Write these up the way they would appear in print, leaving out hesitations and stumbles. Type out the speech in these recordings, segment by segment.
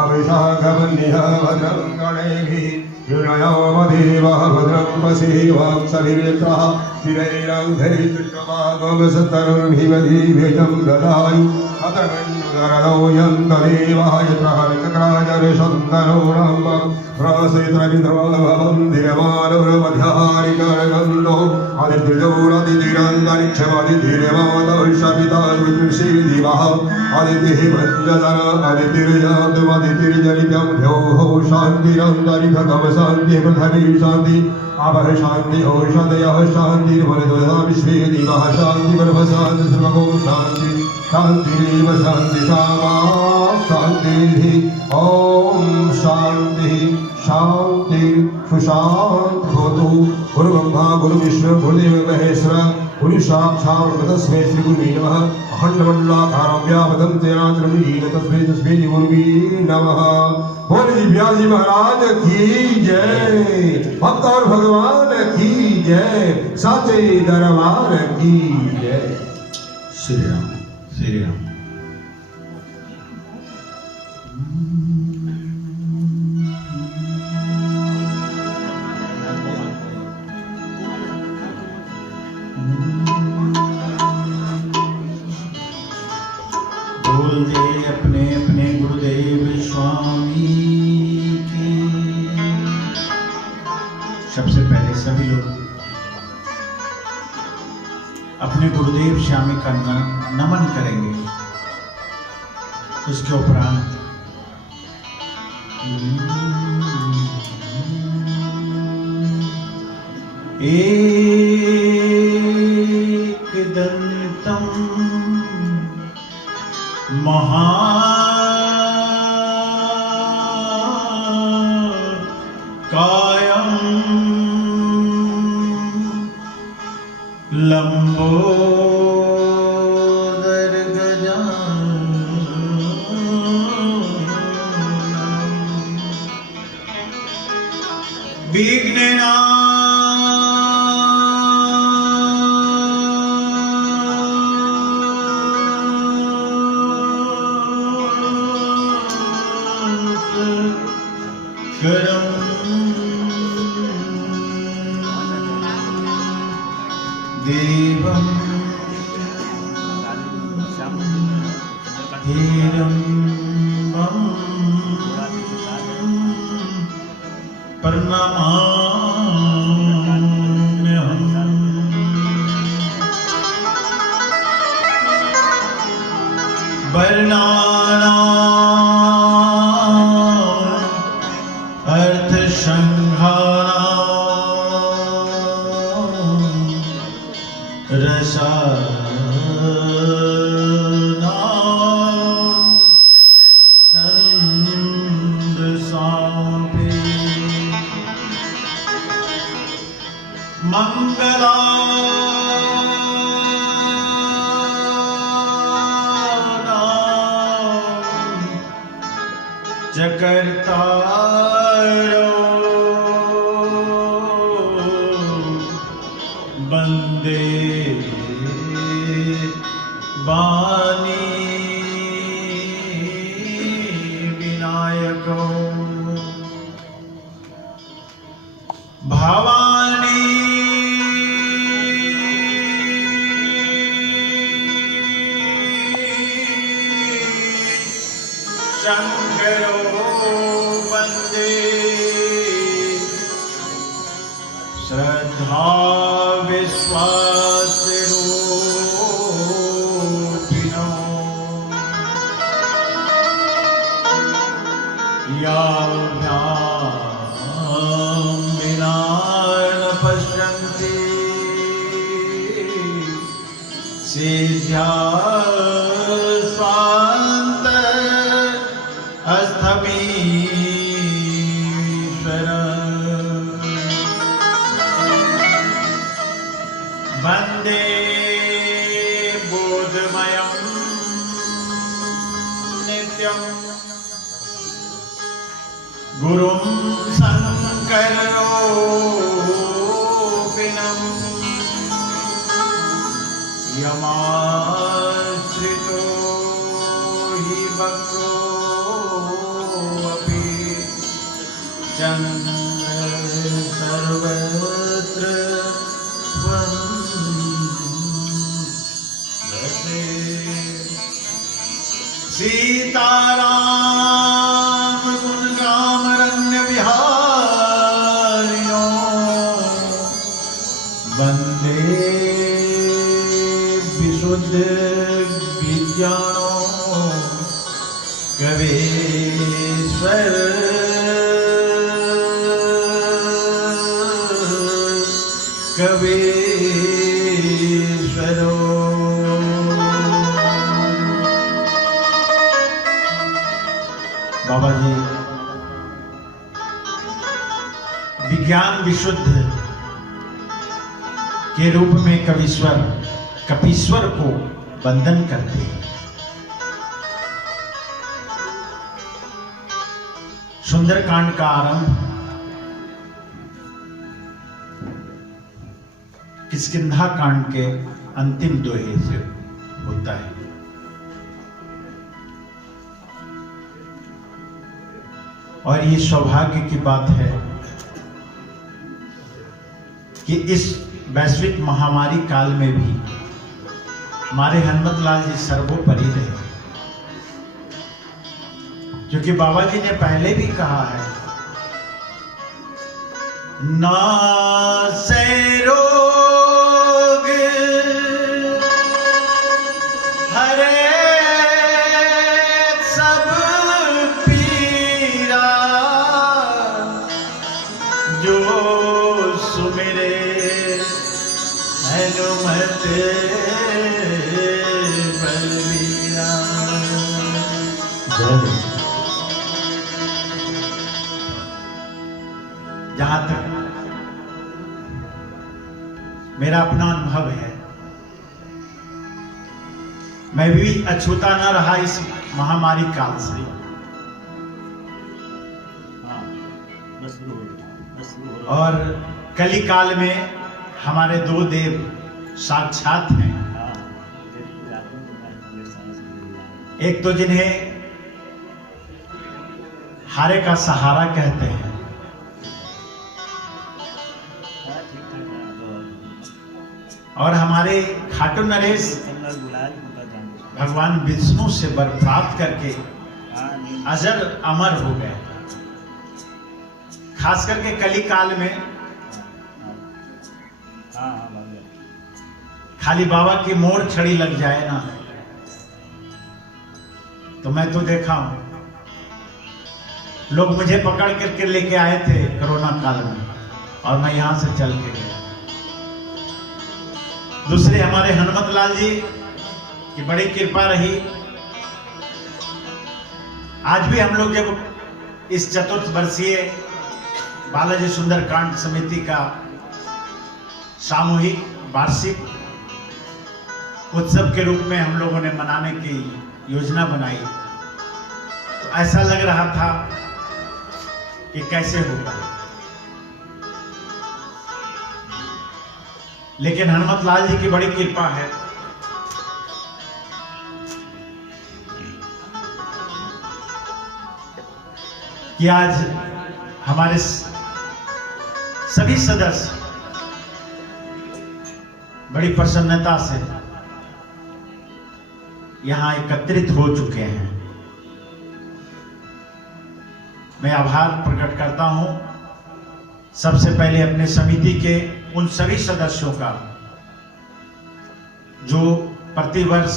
अभिषाकवन्यः भद्रं गणैः युनयोमदेवः भद्रं पश्येह वाक्सभिर्यत्रः स्थिरैरङ्घैर्विष्टवागमसतरुर्भिवधीभेजं ददायु अतगण्युदरदो यन्तदेवः यत्र हरिचक्राजरिषन्तरो नाम प्रसेत्रविध्रुवभवं धीरमानवमध्याहारिकर्गन्धो आदित्यजोरदितिरन्तरिक्षमदितिरेवातर्षपिताश्रीदिवः आदितिः भञ्जधर आदितिर्जातुमदितिर्जनितं भ्योः शान्तिरन्तरिक्षगम शान्ति पृथ्वी शान्ति आपः शान्ति औषधयः शान्ति वरदोधा विश्वे दिवः शान्ति ब्रह्म शान्ति सर्वगो शान्ति शान्तिरेव शान्ति कामा शान्तिः ॐ शान्तिः शान्ति सुशान्ति भवतु गुरु ब्रह्मा गुरु विष्णु गुरुदेव महेश्वर गुरु साक्षात् तस्मै श्री गुरुवे नमः अखण्डमण्डलाकारं व्यापदं तेनाचरमीन तस्मै तस्मै गुरुवे नमः। बोल व्यास जी महाराज की जय, भक्त और भगवान की जय, साचे दरबार की जय। श्री राम श्री राम। बोल दे अपने अपने गुरुदेव स्वामी की। सबसे पहले सभी लोग अपने गुरुदेव स्वामी का नमन करेंगे। उसके उपरांत एक दंतम महाकायं लंबोदरगजाननं देवं हिरण्यं प्रणमाम्यहम्। वर्णानाम् अर्थसंहाराम् रसानां छन्दसामपि मंगलानां जगर्तारो वन्दे वाणी विनायको भवानी शंकरो वन्दे श्रद्धा विश्वासरूपिणो याभ्यां विना न पश्यन्ति सिद्ध्या स्वान्त अस्थमीश्वर वन्दे बोधमयं नित्यं गुरुं शङ्कररूपिणं यमाश्रितो हि भक्तो राम गुण गाम रण्य विहारिणो वंदे विशुद्ध विज्ञानो कवीश्वर कवीश्वरो। बाबा जी विज्ञान विशुद्ध के रूप में कपीश्वर को वंदन करते हैं। सुंदरकांड का आरंभ किष्किंधा कांड के अंतिम दोहे से होता है। और ये सौभाग्य की बात है कि इस वैश्विक महामारी काल में भी हमारे हनुमत लाल जी सर्वोपरि रहे, क्योंकि बाबा जी ने पहले भी कहा है ना से रोग हरे सब पीरा जो सुमिरे हनुमत बलबीरा। जहां तक मेरा अपना अनुभव है, मैं भी अछूता न रहा इस महामारी काल से। और कली काल में हमारे दो देव साक्षात हैं। एक तो जिन्हें हारे का सहारा कहते हैं, और हमारे खाटू नरेश भगवान विष्णु से वर प्राप्त करके अजर अमर हो गए। खास करके कली काल में खाली बाबा की मोर छड़ी लग जाए ना, तो मैं तो देखा हूं लोग मुझे पकड़ करके लेके आए थे कोरोना काल में, और मैं यहां से चल के गया। दूसरे हमारे हनुमत लाल जी की बड़ी कृपा रही। आज भी हम लोग जब इस चतुर्थ वर्षीय बालाजी सुंदरकांड समिति का सामूहिक वार्षिक उत्सव के रूप में हम लोगों ने मनाने की योजना बनाई, तो ऐसा लग रहा था कि कैसे होगा, लेकिन हनुमत लाल जी की बड़ी कृपा है। कि आज हमारे सभी सदस्य बड़ी प्रसन्नता से यहां एकत्रित हो चुके हैं। मैं आभार प्रकट करता हूं सबसे पहले अपने समिति के उन सभी सदस्यों का जो प्रतिवर्ष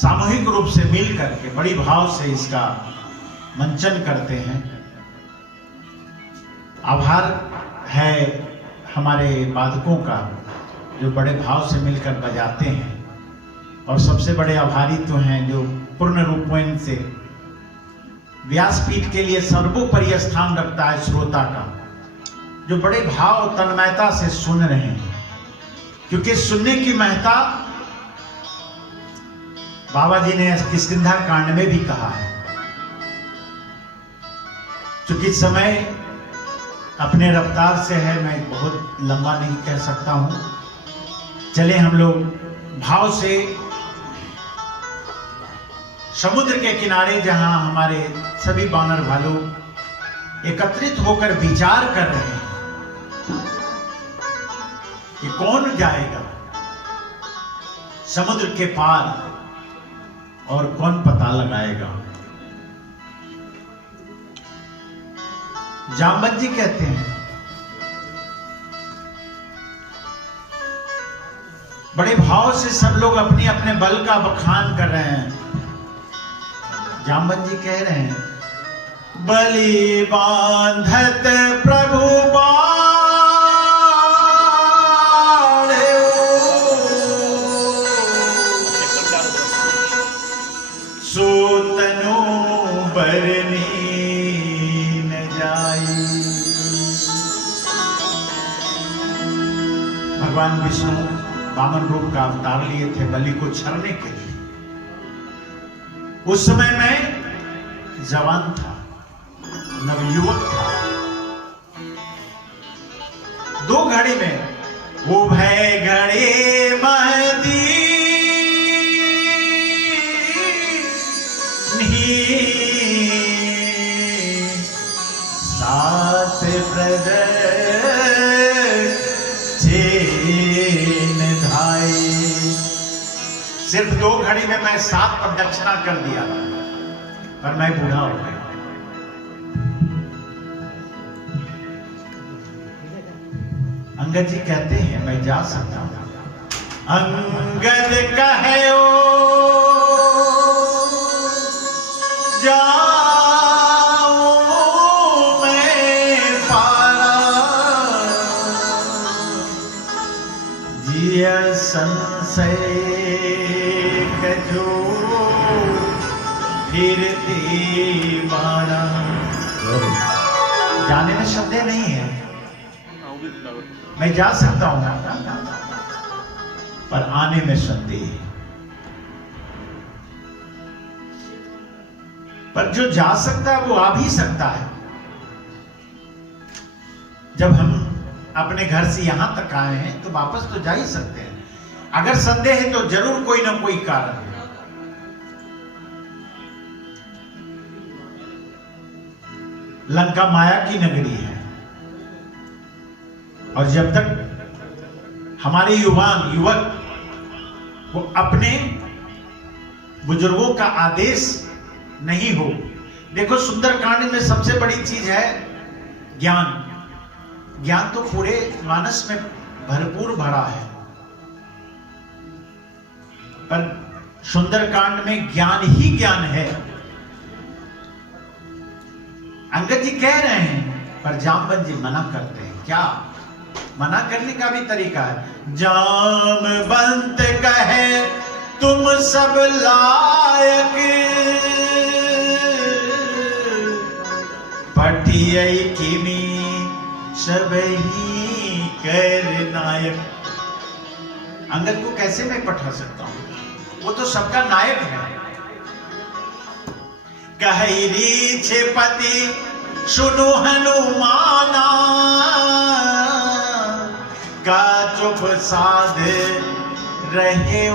सामूहिक रूप से मिल करके बड़ी भाव से इसका मंचन करते हैं। आभार है हमारे वादकों का जो बड़े भाव से मिलकर बजाते हैं, और सबसे बड़े आभारी तो हैं जो पूर्ण रूप में से व्यासपीठ के लिए सर्वोपरि स्थान रखता है श्रोता का, जो बड़े भाव तन्मयता से सुन रहे हैं, क्योंकि सुनने की महत्ता बाबा जी ने किष्किंधा कांड में भी कहा है। चूंकि समय अपने रफ्तार से है, मैं बहुत लंबा नहीं कह सकता हूं। चले हम लोग भाव से समुद्र के किनारे, जहां हमारे सभी बानर भालू एकत्रित होकर विचार कर रहे हैं कि कौन जाएगा समुद्र के पार और कौन पता लगाएगा। जामवंत जी कहते हैं, बड़े भाव से सब लोग अपने अपने बल का बखान कर रहे हैं। जामवंत जी कह रहे हैं, बलि बांधत प्रभु सोतनु बरनी न जाई। भगवान विष्णु वामन रूप का अवतार लिए थे बलि को छरने के लिए। उस समय मैं जवान था, नवयुवक था। 2 घड़ी में वो भय घड़ी महदी सात प्रदर सिर्फ 2 घड़ी में मैं 7 प्रदक्षिणा कर दिया, पर मैं बूढ़ा हो गया। अंगद जी कहते हैं, मैं जा सकता हूं। अंगद कहे ओ जाऊं मैं पारा, जिया संशय जो फिर दीवाना। जाने में संदेह नहीं है, मैं जा सकता हूं, पर आने में संदेह है। पर जो जा सकता है वो आ भी सकता है। जब हम अपने घर से यहां तक आए हैं तो वापस तो जा ही सकते हैं। अगर संदेह है तो जरूर कोई ना कोई कारण है। लंका माया की नगरी है, और जब तक हमारे युवक वो अपने बुजुर्गों का आदेश नहीं हो। देखो, सुंदरकांड में सबसे बड़ी चीज है ज्ञान। ज्ञान तो पूरे मानस में भरपूर भरा है, पर सुंदरकांड में ज्ञान ही ज्ञान है। अंगद जी कह रहे हैं, पर जामवंत जी मना करते हैं। क्या मना करने का भी तरीका है। जामवंत कहे तुम सब लायक, पठियै किमी सब ही कर नायक। अंगद को कैसे मैं पठा सकता हूं, वो तो सबका नायक है। कहरी छेपति सुनो हनुमाना, का चुप साध रहे ओ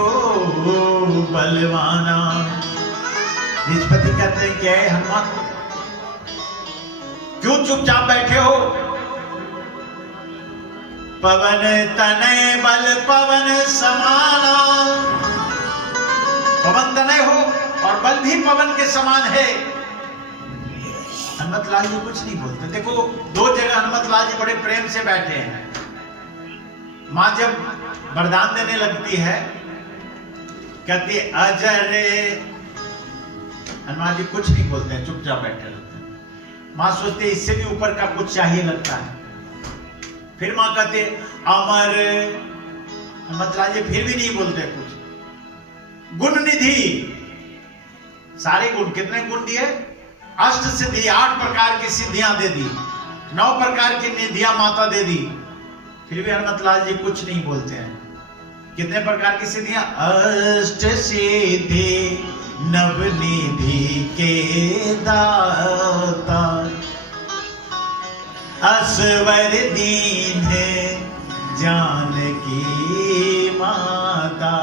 बलवाना। निष्पति कहते हैं, क्या है हनुमान, क्यों चुपचाप बैठे हो? पवन तनय बल पवन समाना। पवन तनय हो और बल भी पवन के समान है। हनुमत लाल जी कुछ नहीं बोलते। देखो, 2 जगह हनुमत लाल जी बड़े प्रेम से बैठे हैं। मां जब वरदान देने लगती है, कहती है अजय। हनुमान जी कुछ नहीं बोलते हैं, चुपचाप बैठे रहते हैं। मां सोचती है इससे भी ऊपर का कुछ चाहिए लगता है। फिर मां कहते अमर। हनुमत लाल जी फिर भी नहीं बोलते कुछ। गुण निधि, सारे गुण, कितने गुण दिए? अष्ट सिद्धि, 8 प्रकार की सिद्धियां दे दी, 9 प्रकार की निधियां माता दे दी। फिर भी हनुमत लाल जी कुछ नहीं बोलते हैं। कितने प्रकार की सिद्धियां? अष्ट सिद्धि नवनिधि के दाता, असवर दीन जानकी माता।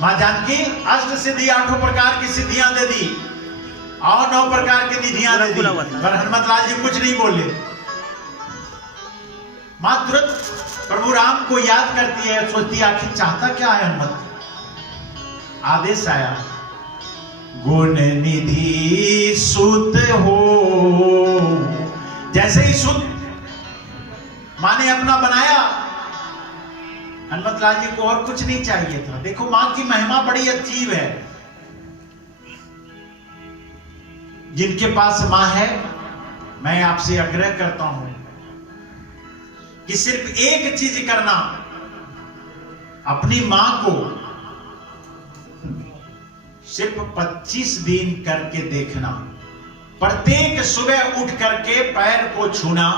मां जानकी अष्ट सिद्धि, 8 प्रकार की सिद्धियां दे दी और 9 प्रकार की निधियां दे दी, पर हनुमत लाल जी कुछ नहीं बोले। मां तुरंत प्रभु राम को याद करती है, सोचती है आखिर चाहता क्या है हनुमत। आदेश आया, गुण निधि सुत हो। जैसे ही सुत माँ ने अपना बनाया, हनुमत लाल जी को और कुछ नहीं चाहिए था। देखो मां की महिमा बड़ी अजीब है। जिनके पास मां है, मैं आपसे आग्रह करता हूं कि सिर्फ एक चीज करना, अपनी मां को सिर्फ 25 दिन करके देखना। प्रत्येक सुबह उठ करके पैर को छूना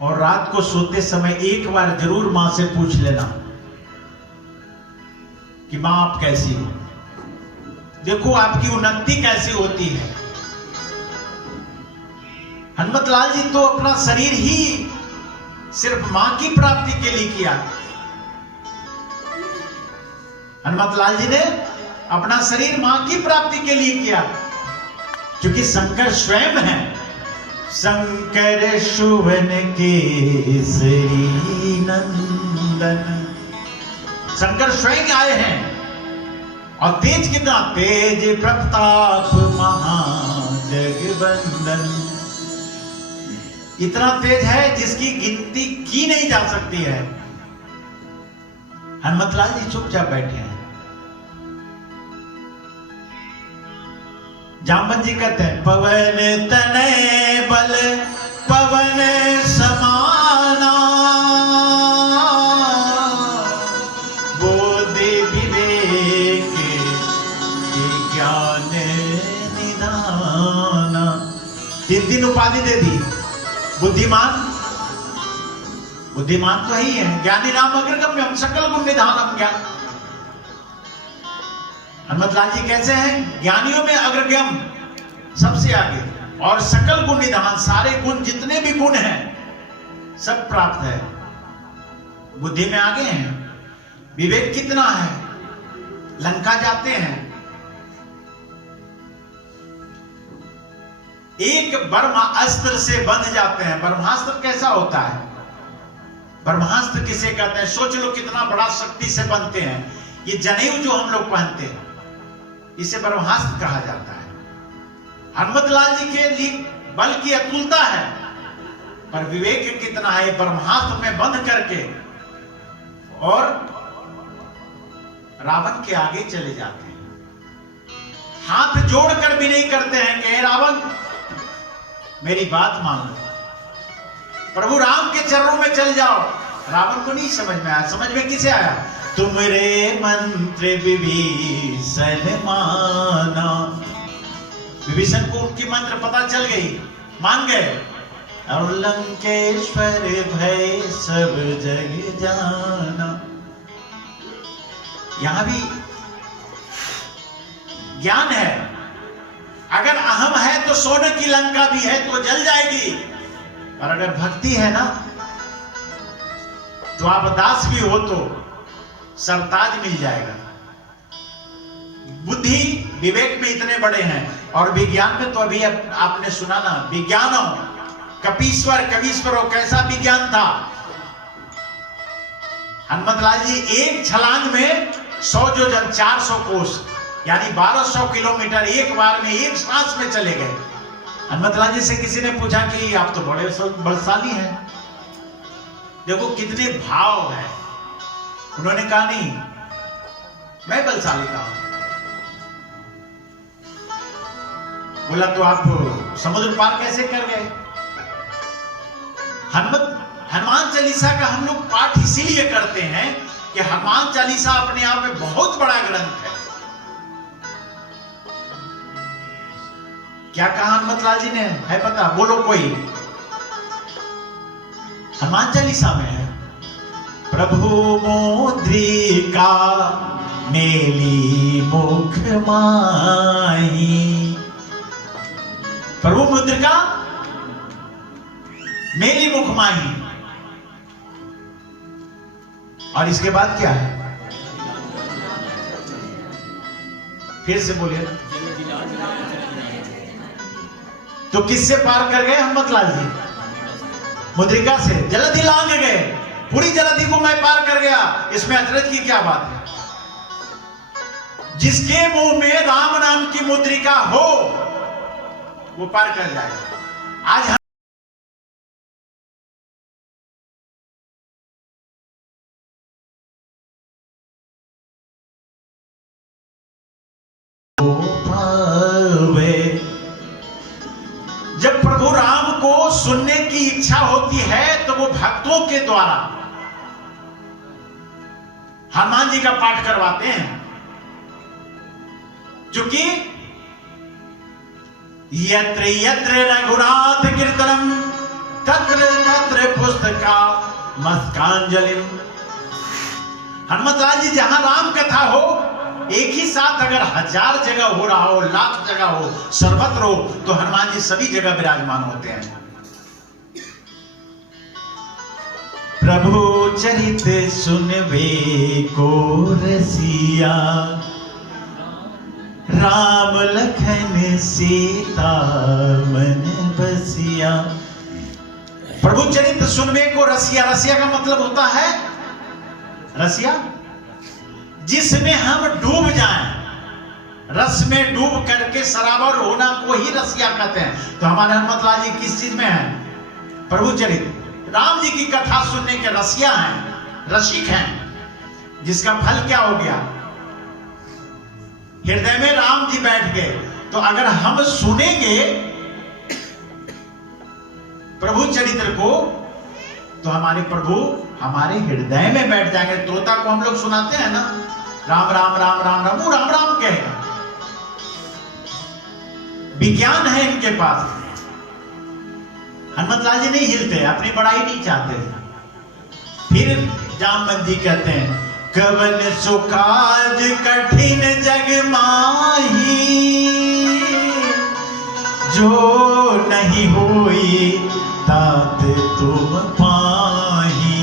और रात को सोते समय एक बार जरूर मां से पूछ लेना कि मां आप कैसी हो। देखो आपकी उन्नति कैसी होती है। हनुमत लाल जी तो अपना शरीर ही सिर्फ मां की प्राप्ति के लिए किया। हनुमत लाल जी ने अपना शरीर मां की प्राप्ति के लिए किया, क्योंकि शंकर स्वयं है। शंकर शुभन केसरी नंदन, शंकर स्वयं आए हैं। और तेज कितना, तेज प्रताप महाजगवंदन, इतना तेज है जिसकी गिनती की नहीं जा सकती है। हनुमत लाल जी चुपचाप बैठे हैं। जामवंत जी कहते हैं, पवन तनय बल पवन समाना, बोधि विवेक ज्ञान निधाना। 3 उपाधि दे दी। बुद्धिमान, बुद्धिमान तो ही है। ज्ञानी नाम अग्रगम्यम सकल गुण निधानम ज्ञान। हनुमत लाल जी कैसे हैं? ज्ञानियों में अग्रगम्य, सबसे आगे, और सकल गुण निधान, सारे गुण जितने भी गुण हैं सब प्राप्त है। बुद्धि में आगे हैं। विवेक कितना है? लंका जाते हैं, एक ब्रह्मास्त्र से बंध जाते हैं। ब्रह्मास्त्र कैसा होता है? ब्रह्मास्त्र किसे कहते हैं? सोच लो कितना बड़ा शक्ति से बनते हैं। ये जनेऊ जो हम लोग पहनते हैं, इसे ब्रह्मास्त्र कहा जाता है। हनुमत लाल जी के लिए बल की अतुलता है, पर विवेक कितना है? ब्रह्मास्त्र में बंध करके और रावण के आगे चले जाते हैं। हाथ जोड़कर भी नहीं करते हैं कि रावण मेरी बात मान लो, प्रभु राम के चरणों में चल जाओ। रावण को नहीं समझ में आया। समझ में किसे आया? तुमरे मंत्र विभीषण माना। विभीषण को उनकी मंत्र पता चल गई, मान गए। और लंकेश्वर भय सब जग जाना। यहां भी ज्ञान है। अगर अहम है तो सोने की लंका भी है तो जल जाएगी, और अगर भक्ति है ना तो आप दास भी हो तो सरताज मिल जाएगा। बुद्धि विवेक में इतने बड़े हैं, और विज्ञान में तो अभी आपने सुना ना, विज्ञानों कपीश्वर कवीश्वरों, कैसा विज्ञान था। हनुमत लाल जी एक छलांग में 100 योजन 400 कोस यानी 1200 किलोमीटर एक बार में, एक सांस में चले गए। हनुमत लाल जी से किसी ने पूछा कि आप तो बड़े बलशाली हैं, देखो कितने भाव है। उन्होंने कहा नहीं, मैं बलशाली कहा। बोला तो आप समुद्र पार कैसे कर गए? हनुमान चालीसा का हम लोग पाठ इसीलिए करते हैं कि हनुमान चालीसा अपने आप में बहुत बड़ा ग्रंथ है। क्या कहा हनुमत लाल जी ने? है पता? बोलो कोई। हनुमान चालीसा में है, प्रभु मुद्रिका मेली मुख माही। प्रभु मुद्रिका मेली मुख माही। और इसके बाद क्या है? फिर से बोलिए ना। तो किससे पार कर गए हनुमत लाल जी? मुद्रिका से। जलधि लांग गए, पूरी जलधि को मैं पार कर गया। इसमें अचरज की क्या बात है? जिसके मुंह में राम नाम की मुद्रिका हो वो पार कर जाएगा। आज जब प्रभु राम को सुनने की इच्छा होती है तो वो भक्तों के द्वारा हनुमान जी का पाठ करवाते हैं, क्योंकि यत्र यत्र रघुनाथ कीर्तनम तत्र तत्र पुस्तका मस्कांजलिम। हनुमत जी जहां राम कथा हो, एक ही साथ अगर 1000 जगह हो रहा हो, लाख जगह हो, सर्वत्र हो, तो हनुमान जी सभी जगह विराजमान होते हैं। प्रभु चरित सुनवे को रसिया, राम लखन सीता मन बसिया। प्रभु चरित सुनवे को रसिया, रसिया का मतलब होता है रसिया जिसमें हम डूब जाएं, रस में डूब करके सराबर होना को ही रसिया कहते हैं। तो हमारे हनुमत लाल जी किस चीज में है? प्रभु चरित, राम जी की कथा सुनने के रसिया हैं, रसिक हैं। जिसका फल क्या हो गया? हृदय में राम जी बैठ गए। तो अगर हम सुनेंगे प्रभु चरित्र को तो हमारे प्रभु हमारे हृदय में बैठ जाएंगे। तोता को हम लोग सुनाते हैं ना, राम राम राम राम राम, वो राम राम कहेगा। विज्ञान है इनके पास। हनुमत लाल जी नहीं हिलते, अपनी बड़ाई नहीं चाहते। फिर जामवंत जी कहते हैं, कवन सुकाज कठिन जग माही, जो नहीं होई तात तुम पाही।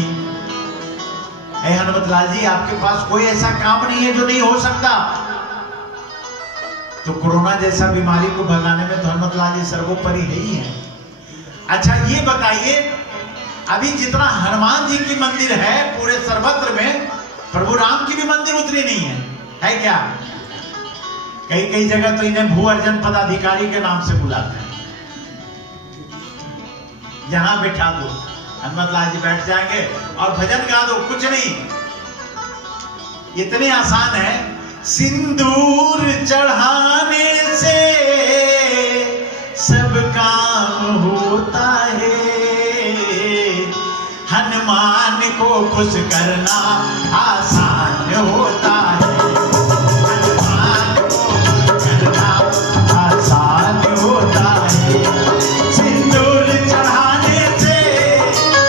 हनुमत लाल जी, आपके पास कोई ऐसा काम नहीं है जो नहीं हो सकता। तो कोरोना जैसा बीमारी को भगाने में तो हनुमत लाल जी सर्वोपरि है ही है। अच्छा ये बताइए, अभी जितना हनुमान जी की मंदिर है पूरे सर्वत्र में, प्रभु राम की भी मंदिर उतनी नहीं है क्या? कई कई जगह तो इन्हें भू अर्जन पदाधिकारी के नाम से बुलाते हैं। जहां बैठा दो, हनुमत लाल जी बैठ जाएंगे और भजन गा दो, कुछ नहीं। इतने आसान है। सिंदूर चढ़ाने से सब काम होता है, हनुमान को खुश करना आसान होता है, हनुमान को खुश करना आसान होता है। सिंदूर चढ़ाने से,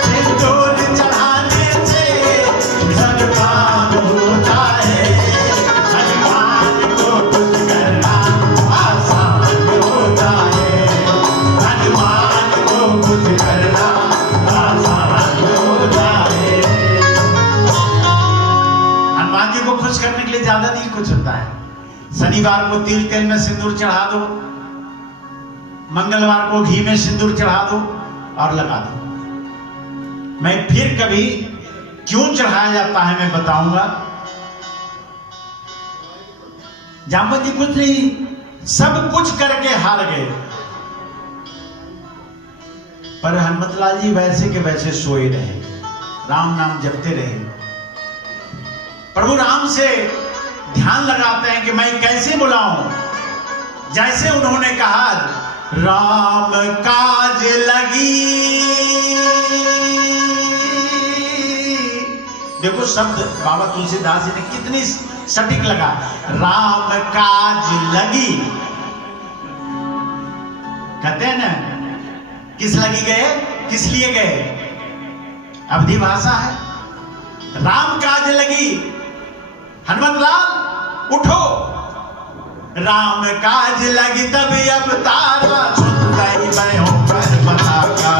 सिंदूर चढ़ाने से सब काम होता है, हनुमान को खुश करना आसान होता है, हनुमान को खुश करना आसान होता है। हनुमान जी को खुश करने के लिए ज्यादा नहीं कुछ होता है। शनिवार को तिल तेल में सिंदूर चढ़ा दो, मंगलवार को घी में सिंदूर चढ़ा दो और लगा दो। मैं फिर कभी क्यों चढ़ाया जाता है मैं बताऊंगा। जामवंत जी कुछ नहीं, सब कुछ करके हार गए, पर हनुमत लाल जी वैसे के वैसे सोए रहे, राम नाम जपते रहे। प्रभु राम से ध्यान लगाते हैं कि मैं कैसे बुलाऊं। जैसे उन्होंने कहा, राम काज लगी। देखो शब्द बाबा तुलसीदास जी ने कितनी सटीक लगा, राम काज लगी। कहते हैं ना, किस लगी गए, किस लिए गए, अवधि भाषा है। राम काज लगी, हनुमत लाल उठो, राम काज लगी तब अवतारा, सुनताई मैं हूं पर बताका,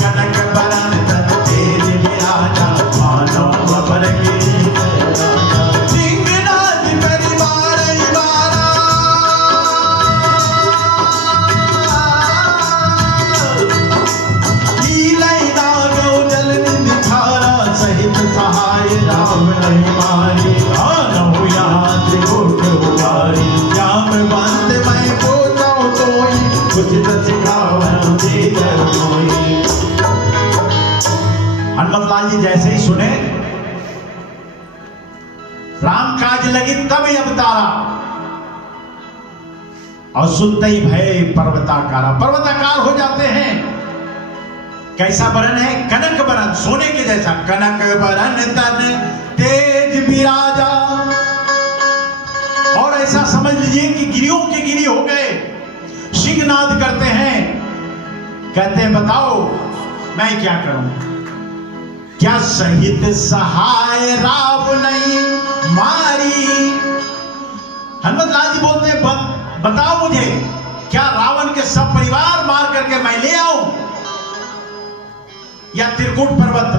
कनक बरन तन तेज विराजा, मानो अपर गिरी सिंहनाद परिवार इबारा, लीलाई राघव जल निखारा, सहित सहाय राम नहीं मारी, आनो याद उठ हुआ जैसे ही सुने, राम काज लगी तब अवतारा, और सुनते ही भय पर्वताकारा, पर्वताकार हो जाते हैं। कैसा बरन है? कनक बरन, सोने के जैसा। कनक बरन तन तेज विराजा, और ऐसा समझ लीजिए कि गिरियों के गिरी हो गए, सिंहनाद करते हैं। कहते हैं बताओ मैं क्या करूं, क्या सहित सहाय राव नहीं मारी। हनुमत लाल जी बोलते हैं बताओ मुझे, क्या रावण के सब परिवार मार करके मैं ले आऊं, या त्रिकूट पर्वत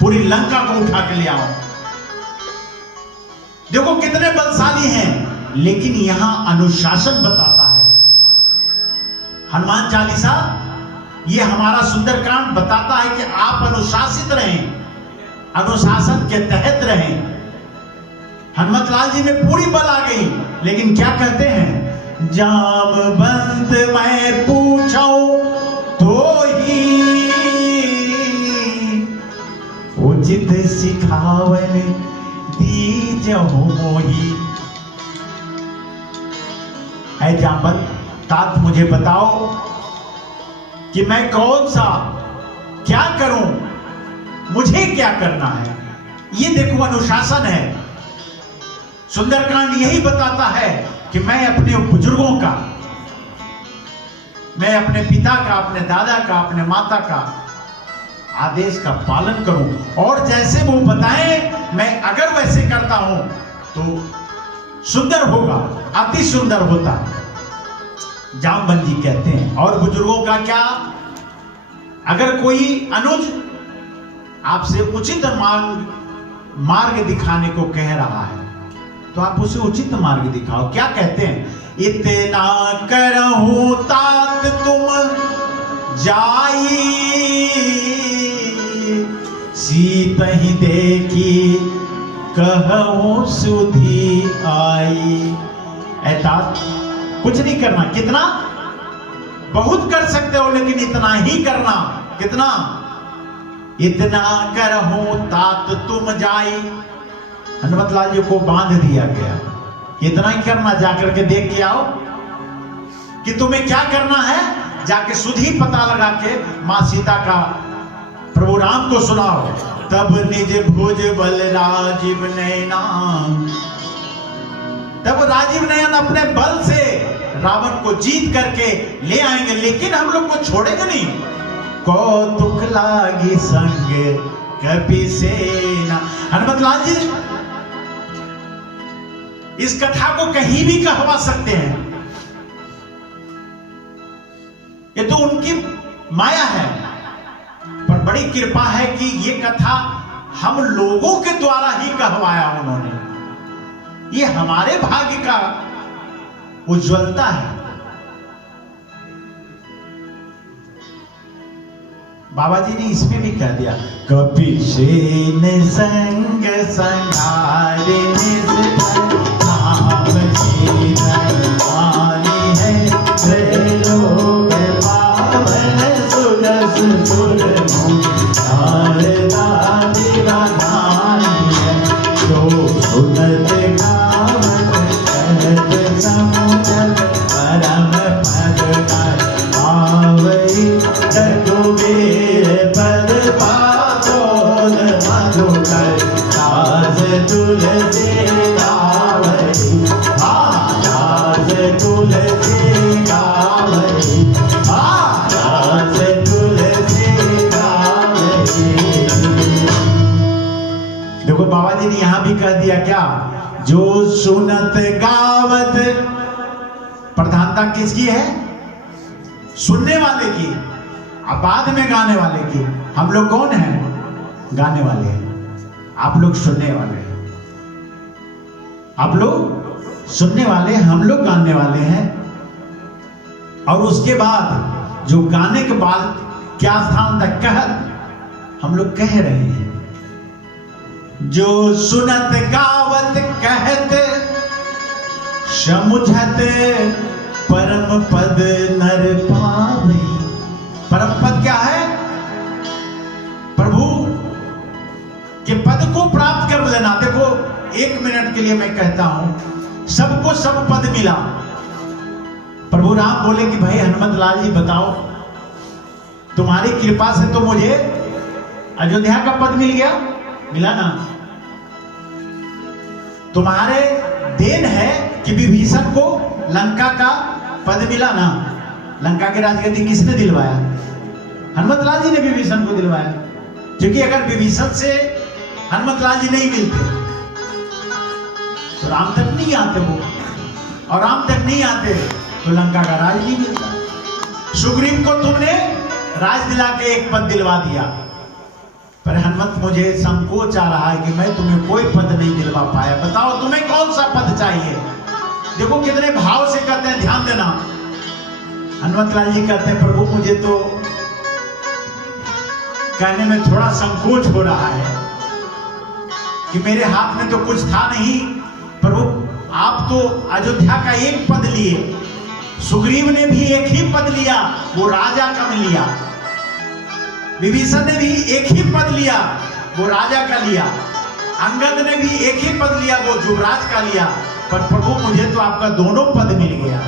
पूरी लंका को उठा के ले आऊं। देखो कितने बलशाली हैं, लेकिन यहां अनुशासन बताता है। हनुमान चालीसा ये हमारा सुंदरकांड बताता है कि आप अनुशासित रहें, अनुशासन के तहत रहें। हनुमत लाल जी में पूरी बल आ गई, लेकिन क्या कहते हैं? जामवंत मैं पूछूं तो ही उचित सिखावन दीजहु मोही। ऐ जामवंत, तात मुझे बताओ कि मैं कौन सा क्या करूं, मुझे क्या करना है। ये देखो अनुशासन है। सुंदरकांड यही बताता है कि मैं अपने बुजुर्गों का, मैं अपने पिता का, अपने दादा का, अपने माता का आदेश का पालन करूं, और जैसे वो बताएं मैं अगर वैसे करता हूं तो सुंदर होगा, अति सुंदर होता। जामवंत जी कहते हैं। और बुजुर्गों का क्या? अगर कोई अनुज आपसे उचित मार्ग दिखाने को कह रहा है तो आप उसे उचित मार्ग दिखाओ। क्या कहते हैं? इतना करहूं तात तुम जाई, सीत ही देखी कहूं सुधी आई। ऐ तात कुछ नहीं करना। कितना? बहुत कर सकते हो, लेकिन इतना ही करना। कितना? इतना करहूं तात तुम जाई। हनुमत लाल जी को बांध दिया गया, इतना ही करना, जाकर के देख के आओ कि तुम्हें क्या करना है। जाके सुधी पता लगा के मां सीता का, प्रभु राम को सुनाओ। तब निज भुज बल राजीव नयना, तब राजीव नयन अपने बल से रावण को जीत करके ले आएंगे, लेकिन हम लोग को छोड़ेंगे नहीं। कौतुक लागी संग कपि सेना। हनुमत लाल जी इस कथा को कहीं भी कहवा सकते हैं, ये तो उनकी माया है। पर बड़ी कृपा है कि ये कथा हम लोगों के द्वारा ही कहवाया उन्होंने। ये हमारे भाग्य का उज्ज्वलता है। बाबा जी ने इसमें भी कह दिया, कपि सेन संग संहारे नाम जीवनी है, त्रिलोक पावन सुरस सुर शारदा दीवानी है। जो सुनत गावत कहत समुझत परम पद आवई। रघुवीर पद पावन मधुकर दास तुलसी गावई। दास तुलसी गावई। दास तुलसी गावई। देखो बाबा जी ने यहां भी कह दिया क्या? जो सुनत गावत, प्रधानता किसकी है? सुनने वाले की, अब बाद में गाने वाले की। हम लोग कौन हैं? गाने वाले हैं, आप लोग सुनने वाले हैं। आप लोग सुनने वाले, हम लोग गाने वाले हैं। और उसके बाद जो गाने के बाद क्या स्थान तक कहत, हम लोग कह रहे हैं। जो सुनत गावत कहत समुझत परम पद नर पावई। परम पद क्या है? प्रभु 1 मिनट के लिए मैं कहता हूं, सबको सब पद मिला। प्रभु राम बोले कि भाई हनुमत लाल जी बताओ, तुम्हारी कृपा से तो मुझे अयोध्या का पद मिल गया, मिला ना? तुम्हारे देन है कि विभीषण को लंका का पद मिला ना? लंका की राजगद्दी किसने दिलवाया? हनुमत लाल जी ने विभीषण को दिलवाया। क्योंकि अगर विभीषण से हनुमत लाल जी नहीं मिलते तो राम तक नहीं आते वो, और राम तक नहीं आते तो लंका का राज नहीं मिलता। सुग्रीव को तुमने राज दिला के एक पद दिलवा दिया, पर हनुमत मुझे संकोच आ रहा है कि मैं तुम्हें कोई पद नहीं दिलवा पाया। बताओ तुम्हें कौन सा पद चाहिए? देखो कितने भाव से कहते हैं, ध्यान देना। हनुमत लाल जी कहते हैं प्रभु मुझे तो कहने में थोड़ा संकोच हो रहा है कि मेरे हाथ में तो कुछ था नहीं। प्रभु आप तो अयोध्या का एक पद लिए, सुग्रीव ने भी एक ही पद लिया, वो राजा का में लिया। विभीषण ने भी एक ही पद लिया, वो राजा का लिया। अंगद ने भी एक ही पद लिया, वो युवराज का लिया। पर प्रभु मुझे तो आपका दोनों पद मिल गया।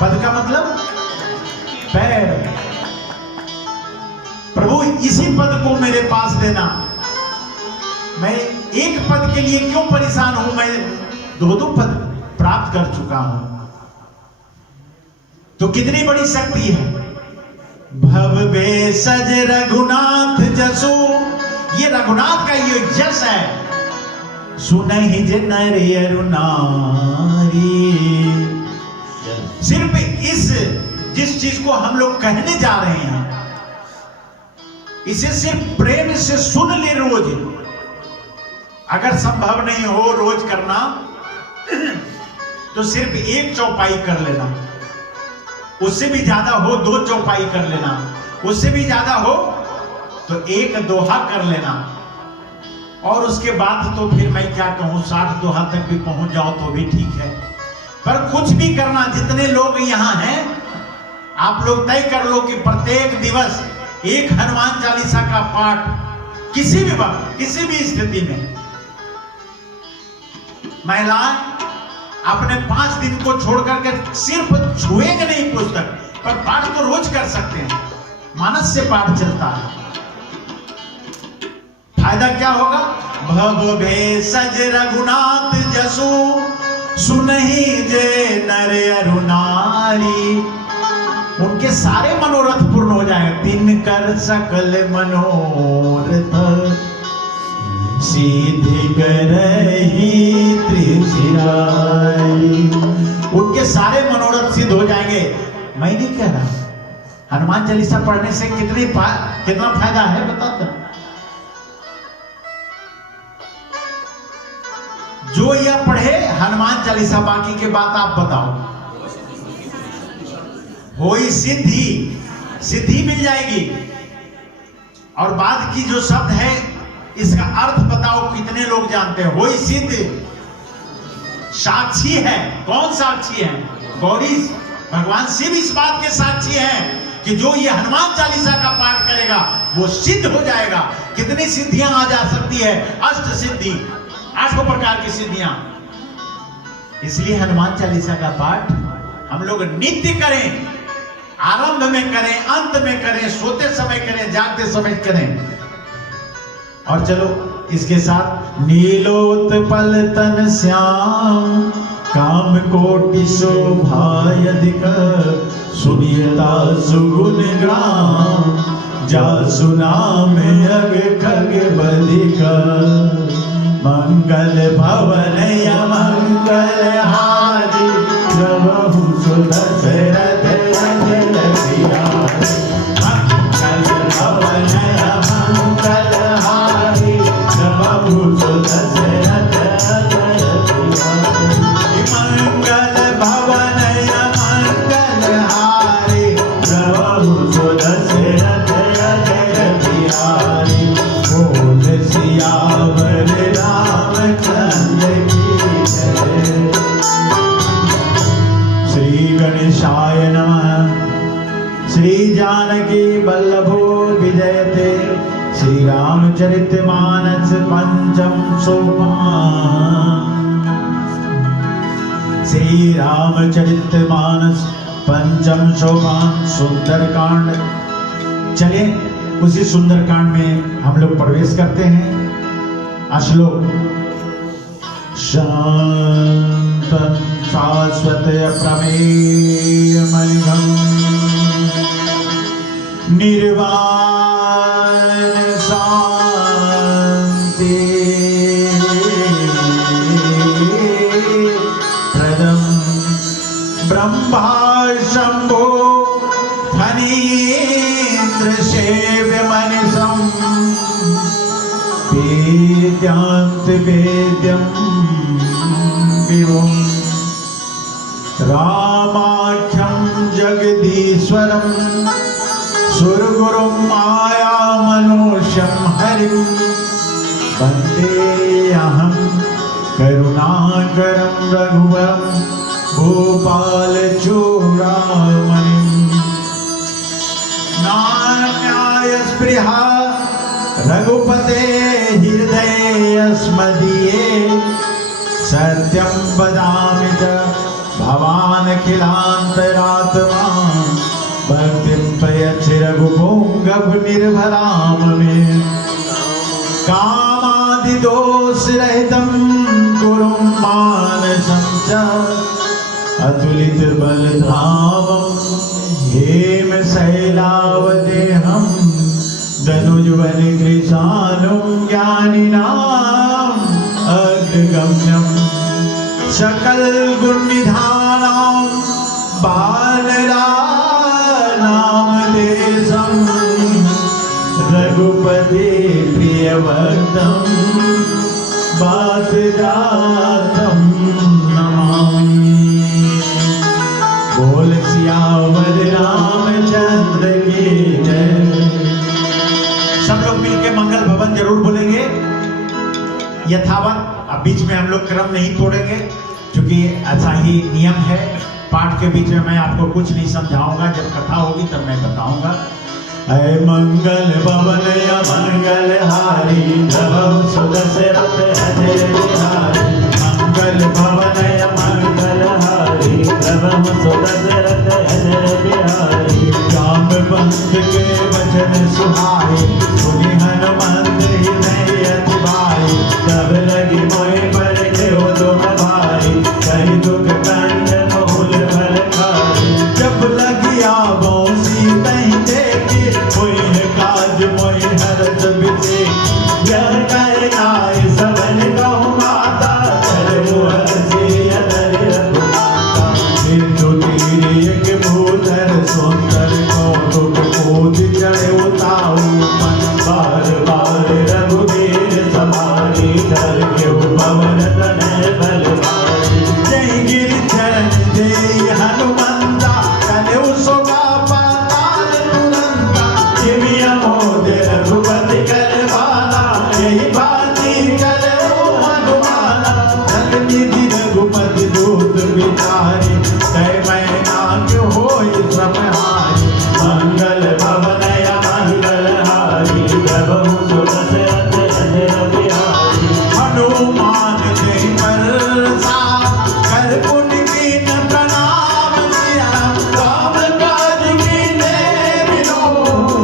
पद का मतलब पैर। प्रभु इसी पद को मेरे पास देना। मैं एक पद के लिए क्यों परेशान हूं? मैं दो पद प्राप्त कर चुका हूं। तो कितनी बड़ी शक्ति है। भव भेषज रघुनाथ जसु, ये रघुनाथ का ये जस है। सुनहि जे नर अरु नारी। सिर्फ इस जिस चीज को हम लोग कहने जा रहे हैं, इसे सिर्फ प्रेम से सुन ले रोज। अगर संभव नहीं हो रोज करना तो सिर्फ एक चौपाई कर लेना, उससे भी ज्यादा हो 2 चौपाई कर लेना, उससे भी ज्यादा हो तो 1 दोहा कर लेना। और उसके बाद तो फिर मैं क्या कहूं, 60 दोहा तक भी पहुंच जाओ तो भी ठीक है। पर कुछ भी करना, जितने लोग यहां हैं आप लोग तय कर लो कि प्रत्येक दिवस एक हनुमान चालीसा का पाठ किसी भी वक्त किसी भी स्थिति में। महिलाएं अपने 5 दिन को छोड़कर के सिर्फ छुएंगे नहीं पुस्तक, पर पाठ तो रोज कर सकते हैं। मानस से पाठ चलता है। फायदा क्या होगा? भव भेषज रघुनाथ जसु, सुनहि जे नर अरु नारी। उनके सारे मनोरथ पूर्ण हो जाए। तिन कर सकल मनोरथ, सीधि करहि त्रिशिराई। उनके सारे मनोरथ सिद्ध हो जाएंगे। मैं नहीं कह रहा, हनुमान चालीसा पढ़ने से कितना फायदा है बताता। जो यह पढ़े हनुमान चालीसा, बाकी के बात आप बताओ। होई सिद्धि, सिद्धि मिल जाएगी। और बाद की जो शब्द है इसका अर्थ बताओ, कितने लोग जानते हैं? होई सिद्ध साक्षी है। कौन साक्षी है? गौरी भगवान शिव इस बात के साक्षी हैं कि जो ये हनुमान चालीसा का पाठ करेगा वो सिद्ध हो जाएगा। कितनी सिद्धियां आ जा सकती है? अष्ट सिद्धि, 8 प्रकार की सिद्धियां। इसलिए हनुमान चालीसा का पाठ हम लोग नित्य करें। आरंभ में करें, अंत में करें, सोते समय करें, जागते समय करें। और चलो इसके साथ नीलोत्पल तन श्याम, काम कोटि शोभायधिक, सुनियता सुगुण ग्राम, जा सुनाम अग खग बलिक, मंगल भवन मंगल हारी, प्रभु सुदशरथ गणेशाय नमः। श्री जानकी वल्लभो विजयते, श्री रामचरितमानस पंचम सोपान। श्री रामचरितमानस पंचम सोपान सुंदरकांड। चलिए उसी सुंदरकांड में हम लोग प्रवेश करते हैं। श्लोक शांतं शाश्वत प्रमेयमनिघं निर्वाण शांति प्रदं ब्रह्मा शंभो फणीन्द्र सेव्य मनिषं वेद्यान्त वेद्यं विभुं रामाख्यं जगदीश्वरं सुरगुरुं मायामनुष्यं हरिं वन्देऽहं करुणाकरं रघुवरं भूपालचूडामणिं। नान्यायस्पृहा रघुपते हृदयेऽस्मदीये सत्यं वदामि च भवानखिलान्तरात्मा भक्तिं प्रयच्छ रघुपुङ्गव निर्भराम मे। कामादिदोषरहितं कुरु मानसं च अतुलितबलधामं हेमशैलावदेहं धनुजवनकृशानुं ज्ञानिनाम् अग्रगम्यं सकलगुणनिधानं बालरानामदेशं रघुपते प्रियभक्तं वातजातं नमामि। बोल सियावर रामचंद्र की जय। सब लोग मिलके मंगल भवन जरूर बोलेंगे यथावत। अब बीच में हम लोग क्रम नहीं तोड़ेंगे क्योंकि ऐसा ही नियम है। पाठ के बीच में मैं आपको कुछ नहीं समझाऊंगा, जब कथा होगी तब मैं बताऊंगा। ऐ मंगल भवन या मंगल हारी प्रभु सुदशरथ अजय बिहारी। मंगल भवन या मंगल हारी प्रभु सुदशरथ अजय बिहारी। राम बंद के वचन सुहाए सुनि हनुमंत हृदय अति भाई। सब लगी मोहि पर देव तुम भाई कहि दुख कंचन मूल फल खाई। जब लगी आवो सीतहि देखी कोई काज मोहि हरत बिसे। यह कर आए सबन कहु माता चलो हसी अदर रघुमाता। सिंधु तीर एक भूधर सुंदर कौतुक कूद चढ़े उताऊ मन। बार बार रघुवीर समारी धर के पवन तनय बलवारी। जय गिरि चरण जय हनुमंता कलेउ सोगा पाताल तुरंता। जिमिया मोदे रघुपति करवाना यही भांति कलेउ हनुमाना। धन निधि रघुपति दूत बिचारी कह मैना क्यों होई श्रम हारी। मंगल भवन या मंगल हारी प्रभु सुदशरथ अजय बिहारी। हनुमान जय बरसा कर पुण्य कीन प्रणाम किया। राम काज कीने बिनो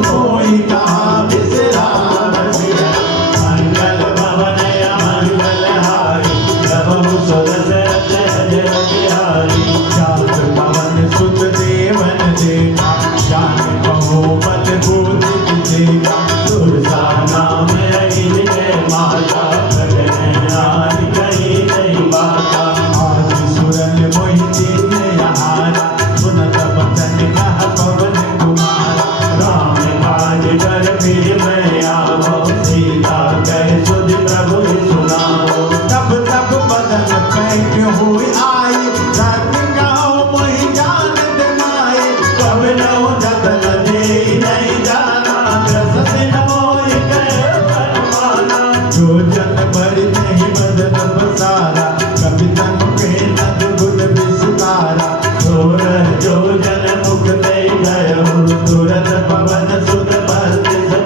कोई कहा विश्राम किया। मंगल भवन या मंगल हारी प्रभु सुदशरथ अजय बिहारी। जात पवन सुत देवन देवा जान कहो बल बूझ विजेगा। सुरसा नाम रही जय माता भजन आदि कही नहीं बाता। आज सुरन मोहि चिन्ह यहारा सुनत बचन कह पवन कुमारा। राम काज कर फिर मैं आवो सीता कह सुध प्रभु सुनाओ। तब तब बदन पैठ हुई आई धर्म गाँव मोहि जान दिमाए। कब नो जतन दे नहीं जाना ग्रसत न मोहि कर परमाना। जो जन भर नहीं बदन बसारा कभी तन के नद बुध विस्तारा। सोर जो जन मुख दे गयो तुरत पवन सुत भर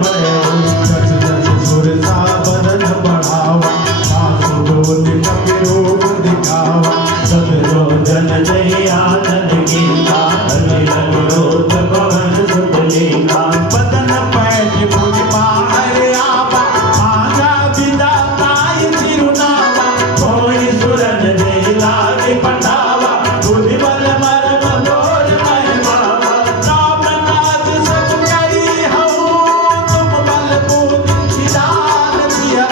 भयो। जस जस कही आनंद गीता अनुरोध पवन सुत लीला बदन पैठ भुज बाहर आवा आगा विदा ताई तिरुनावा कोई सुरन दे लागे पटावा बुद्धि बल मर मधोर मह बाबा नाम नाद सब करी हूँ तुम बल बुद्धि निदान दिया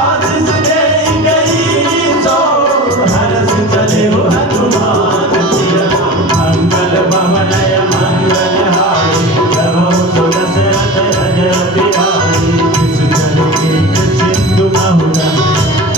आशीष दे गई सो हरस चले हो हनुमान सिया मंगल भवनय मंगल हारी प्रभु सुदशरथ अजय बिहारी किस जल के सिंधु महुरा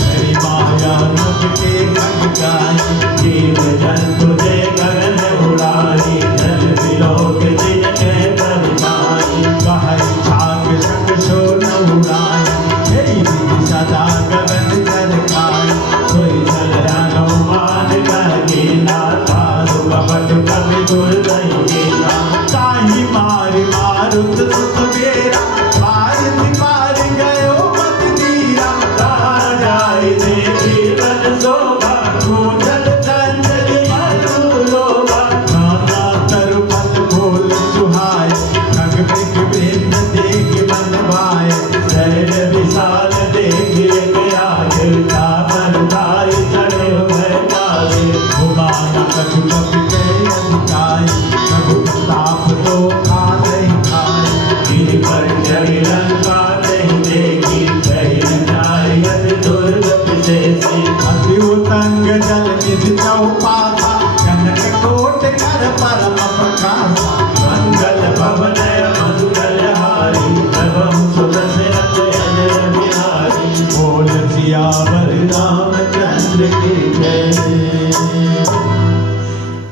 हरि माया मुख के खटकाई जीव जंतु दे गगन उड़ाई जल विलोक जिनके करुणाई कहई छाक शक शो न उड़ाई तेरी विधि सदा गगन सरकाई सोई जल अनुमान कहना तारु कपट कवि दुर्दैना ताहि मारि मारुत सुत बेरा पार गयो मत दीरा राजाई देवी बन शोभा कूंजल चंचल मरु लोभा नाना तरु पल बोल सुहाय खग मृग वृंद देख मन भाय शैल विशाल देख एक आय चापर धाय चढ़े भय काले घुमाना कछु कपि के अधिकाय प्रभु प्रताप तो खाते खाए गिर पर चढ़ी लंका नहीं देखी कही जाय यदि दुर्गति शेषी अति उतंग जल निधि चौपासा कनक कोट कर परम प्रकाशा मंगल भवनय मंगल हारी प्रभु सुदशरथ अजय बिहारी बोल सियावर रामचंद्र की जय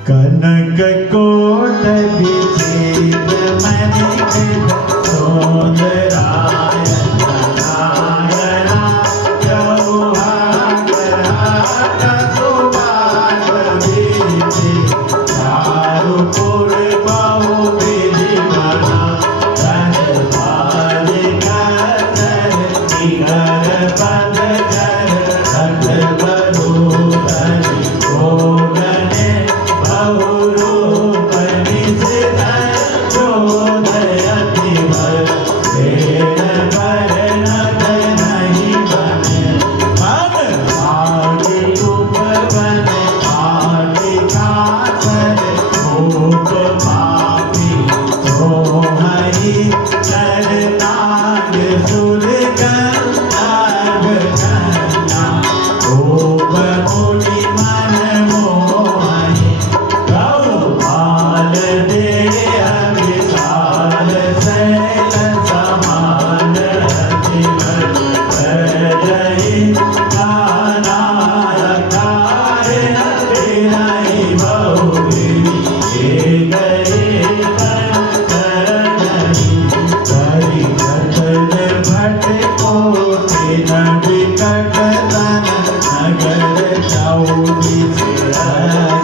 कनक कोट विचित मणिक सोंदराय नारायणा चौहागराट सुभाष विधि चारुपुर बहु विधि बना धन बालिक निगर पद कर खट बरु धनि भोगने बहुरूप निशित चोदयति भर भेद पर नद नहीं बने मन आगे उपवन आगे खाकर भूप पापी तो हरि चरनाग सुर गंधर्व कन्या गोप मुनि मन मोहि गौपाल देह विशाल शैल समान अतिमल जय नानायकार विनय बहुरी ये गए करनी करी कटन भट कोटि न विकट तन नगर चौबीस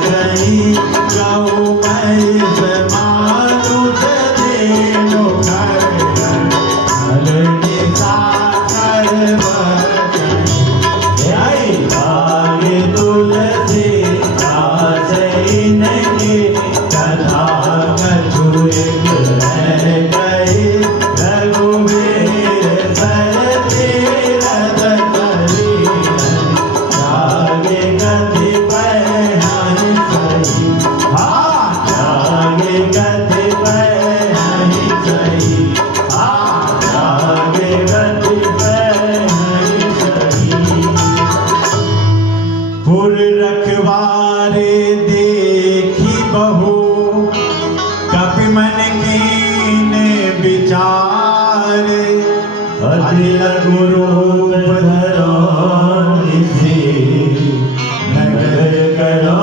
गई गौ मैस मानुष देनु धरणी साकर बचन जय भाग्य तुलसी दास इनके कथा कछु एक रह गई रघुवीर सर तीरथ करी जागे गति हरि सही जागे गति हरि सही जागे गति हरि सही पुर रखवारे देखी बहु कपि मन कीन विचार अदिल गुरु धरो निधि नगर करो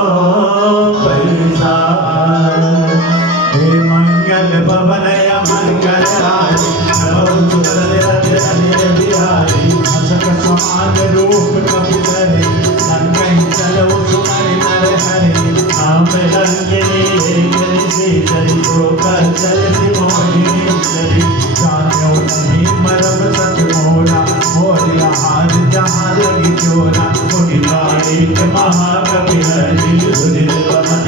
परिसार हे मंगल भवनय मंगल हारी प्रभु सुदशरथ अजय बिहारी असक समान रूप कपि धरे संकहि चलो सुमरि नर हरि नाम रंगिनी एक चरि तो कर चलति मोहिनी चरि जानो नहीं मरब सच मोरा मोरिया हार जहाँ लगी चोरा मुनि लाड़ी के महाकवि हरि सुधीर वमन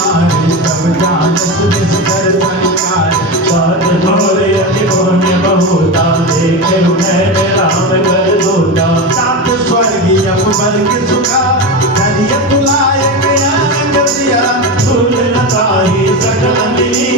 मारे तब जान सुनिस कर संकार साध मोरे अति पुण्य बहुता देखे उन्हें राम कर दोता सात स्वर्गीय वर्ग सुखा हरिय तुलायक आनंद दिया फूल नताही सकल मिली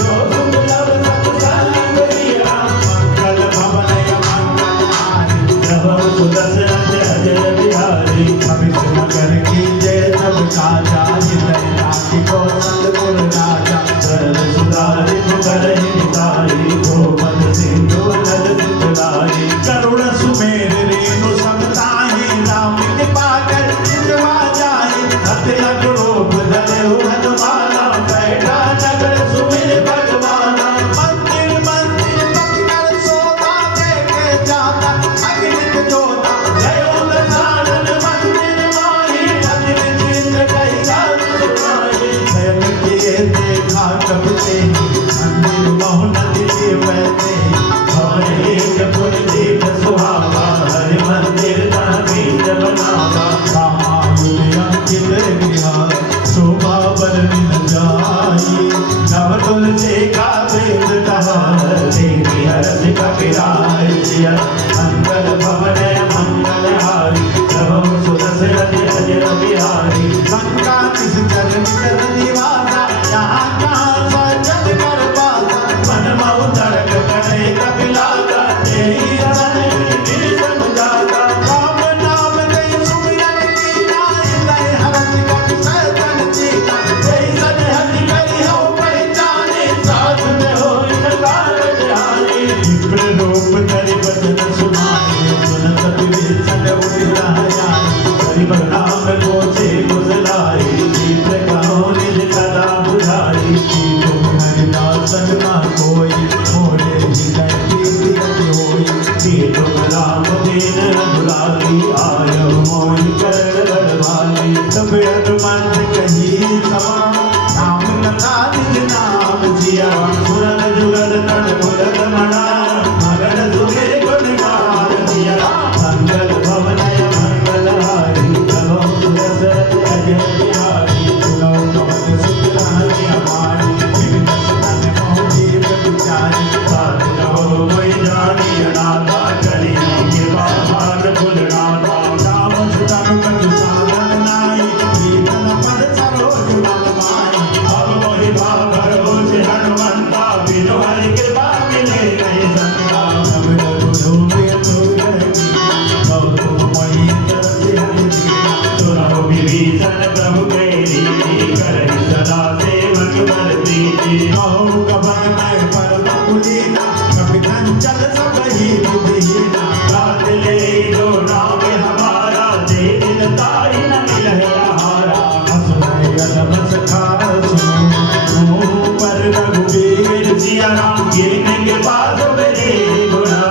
जो दुर्लभ सत्संग दिया मंगल भवन मंगल हारी प्रभु सुदर्शन अजय बिहारी भविष्य नगर की जय सब काजा हृदय राखी को सतगुर राजा सरल सुधारि मुकर हितारी गोपद सिंधु नद सितलाई करुण सुमेर रेणु समताहि राम कृपा कर जितवा जाहि अति अगरूप धरे हनुमाना बैठा नगर सुमिर भगवाना मंदिर मंदिर पकड़ सोता देखे जाता अग्नित जोता जयोल साधन मंदिर माही अग्नि चिंत कही गाल सुनाई शयन किए देखा कब ते मंदिर बहुनति जीवते भवन एक पुर देख सुहावा हरि मंदिर बीज बनावा रामानुज अंकित गृहा शोभा बरन जाई नव तुलसी का वेद कहार देवी हरस कपिराय जिया मंगल भवन मंगल हारी प्रभु सुदर्शन अजय बिहारी लंका किस कर निकल निवासा यहाँ कहाँ सजद कर पासा मन मऊ तड़क करे कपिला का तेरी रण समझाता राम नाम कई सुमिरन कीना इतने हरस कपि सैतन जीता तेरी सन हरि करी हो पहचाने साथ में हो इनकार जाने विप्र रूप धरि वचन सुनाए सुनत विभीषण उदिराया हरि नाम गोचे गुजराई विप्र कहो निज कदा बुझाई तुम हरिदासन ना कोई मोरे हृदय प्रीति अति होई तुम राम दीन दुलारी आयो मोहि करण बड़भागी तब हनुमंत कही समा नाम लता निज नाम जिया सुरन जुगल तन मुरद मना मगन सुखे गुण गान दिया मंगल भवन मंगल हारी प्रभु सुदर्शन अजय बिहारी सुनो कमल सुतलानि हमारी विविध सन मोहि विचारी साथ रहो कोई जानी अनाथा करी कृपा भान भुलनाथा राम सुतनु कछु साधन नाई प्रीतम पद सरोज मम माई अब मोहि भावर हो से हनुमंता बिनु हरि कृपा मिले नहीं संता सब रघुधूमे तुरगी गौतम मोहि तरस हरि सुनो विभीषण प्रभु तेरी करहि सदा सेवक बर प्रीति कहो कबन मैं परम कुलीना कपि कंचन सब ही विधीना रात ले जो नाम हमारा दे दिन ताई न मिलहि आहारा हसुने अदब सखा सुनो पर रघुवीर सिया राम गिरने के बाद मेरे गुना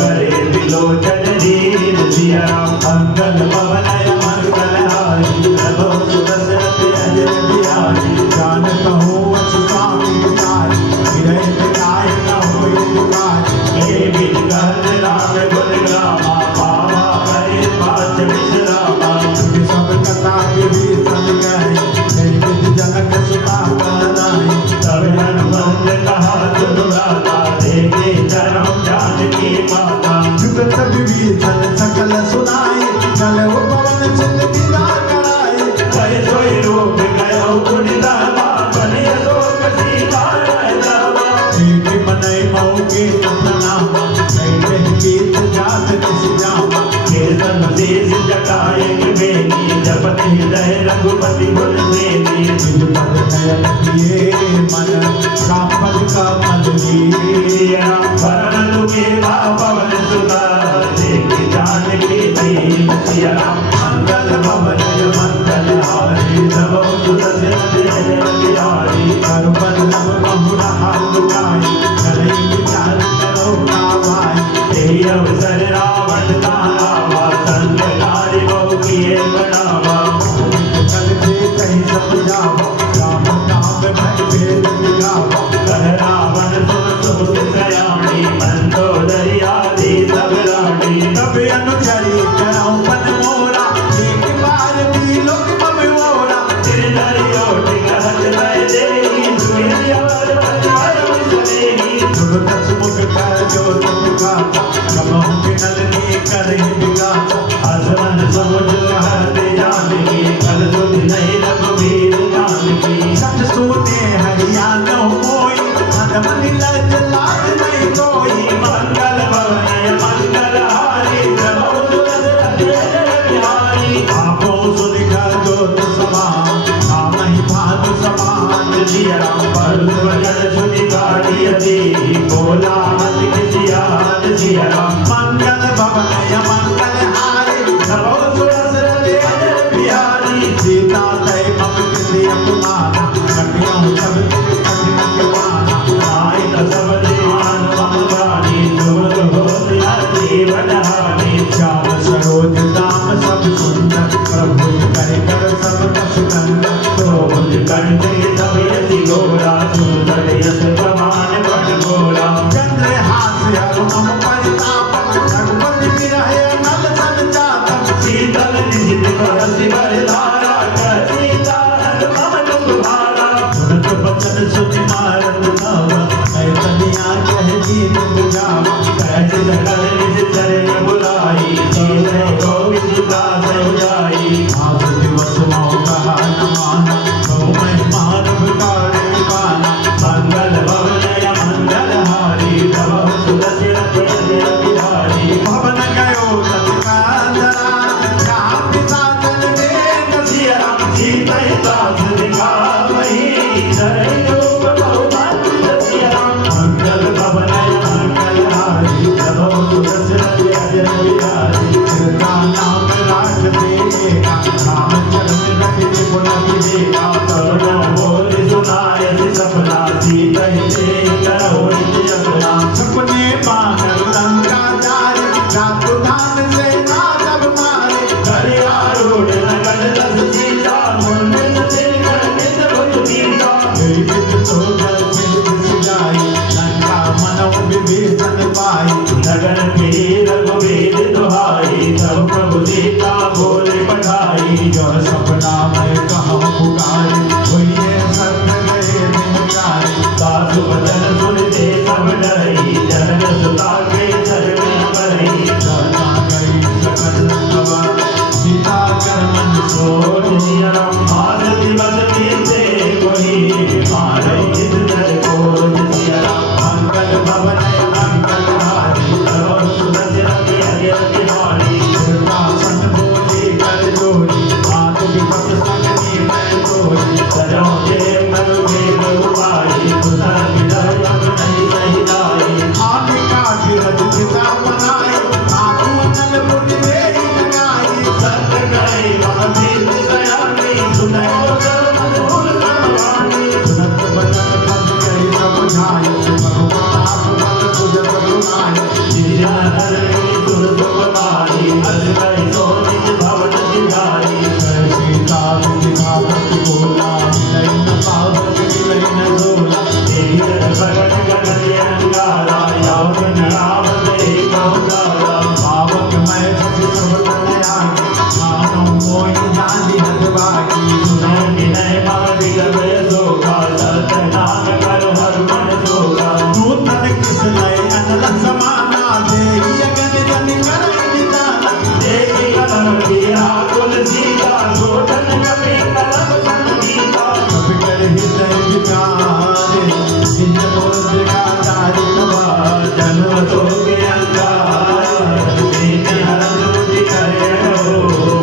बरे बिलोचन दीन सिया राम मंगल भवन मंगल हारी प्रभु सुदर्शन अजय बिहारी जान कहो अस स्वामी विचारी विरह विदाय न होय दुखारी हे विगत राम गुण गामा पावा हरि पाच विश्रामा तुझ सब कथा विभीषण कहे तेरी विधि जनक सुना कराई तब हनुमंत कहा तुम राजा देखे चरण जानकी माता जुगत विभीषण सकल सुनाई चलो पवन चित विदा कराई कहे सोई रूप गयो गुण दावा बने लोक सीता रावा ठीक मनई मऊ के प्रणाम कैसे गीत जात किस जावा कीर्तन देश जटाए बेनी जपति हृदय रघुपति गुण सेनी निज पद नयन किए मन कापद कमल लिया भरण लुगे पवन सुता देख जानकी दीन सिया मंगल भवन मंगल हारी प्रभु सुदर्शन अजय बिहारी कर बल्लभ बहुरा हालुकाई करई विचार करो ना भाई तेरी अवसर रावण का आवा संग नारी बहु किए बनावा कल से कहीं सब जावा राम नाम भय भेद गावा कह रावण सुन सुत सयानी मंदोदरी आदि सब रानी तब अनुचरी कराऊं पद मोरा एक बार भी लोक मम मोरा तेरे नरियो टिकहत तत्काता कबहु नलनी करहि विगाता असमन समुझ हर जानकी कल सुध नहीं रघुवीर जानकी सच सोने हरियाणा मोई मन लज लाज नहीं कोई मंगल भवन मंगल हारी प्रभु सुरत बिहारी आपो सुनिका जोत समान नामहि भानु समान जिया राम पर वजन सुनि गाड़ी दी बोला मत किसिया जिया राम मंगल भवन मंगल हारी प्रभु सुरत बिहारी सीता तय मम किसी अपमाना कटियों सब कठिन माना आई न सब दीवान मम गाड़ी जोर हो जीवन हानि श्याम सरोज दाम सब सुंदर प्रभु करे कर सब कस कंदर तो मुझ कंठे तब यति गोरा सुंदर यस प्रमाण बड़ गोरा चंद्र हास्य मम परिताप रघुपति विरहे नल संताप शीतल निजित बरसि बरधारा सीता मम दुख भारा सुनत बचन सुनि मारत नवा मैं तनिया कह दीन बुझावा कहत सकल निज चरण बुलाई जीते गोविंद दास जाई आज दिवस मोह कहा न माना तो मैं मानव कारण पाना मंगल भवन मंगल हारी प्रभु सुदर्शन बिहारी भवन गयो तत्कांतरा राम पिता जन में कसिया सीता दास दिखावही जय रूप बहुमान कसिया मंगल भवन मंगल हारी प्रभु सुदर्शन बिहारी कृता नाम राख देगा नाम चरण रखि पुनः देगा तरुण बोल सुनाय सपना सीता से करो अपना सपने पाकर लंका जाए रात धान से जब मारे हरियारूढ़ नगर रस सीता मुंड सिर कर नित भुज मीता विविध तो जल फिर जाई लंका मनौ विभीषण पाई नगर के रघुवीर दुहाई तब प्रभु सीता बोले पठाई जो सपना मैं कहूँ पुकारे हुई सत्य गए दिन जाए सासु वचन सुन दे सब डरी जनक सुता के चरण परी जाना गई सकल नवा सीता कर मन सोच जिया आज दिवस बीते वही मारे इस दर को जिया मंगल भवन मंगल हारी प्रभु सुदर्शन बिहारी कृपा सन बोली कर जोड़ी हाथ विपत संगनी मैं जोड़ी सजो के मन में गुरुवाई तुझा विदय नहीं सही लाई आने का गिरज चिता बनाई आगू नल मुनि मेरी लगाई सत्य गई महावीर दयानी सुनो मन भूल करवानी सुनत बचन पद गई सब झाय भगवान पद तुझ बरुनाय जिया हर तुरत बनाई अज गई तो निज भवन दिधारी सीता विधावत बोला विलय न पावत विलय न जोला तेरी भगत गगन अंगारा यावन राम दे कौदारा पावक मैं सभी सब तन आगे मानो मोहि जानी हद बाकी सुनो विनय मारी गए सोगा सतनाम कर हर मन सोगा नूतन किस नए अनल समाना देहि अगन जन कर निदाना देहि कलम किया कुल सीता छोटन कपि कलम संगीता कपि कर हृदय विचारे जिन मोर दिखा तारी नवा जन्म तो के अंगार देख हरन मुझ करे हो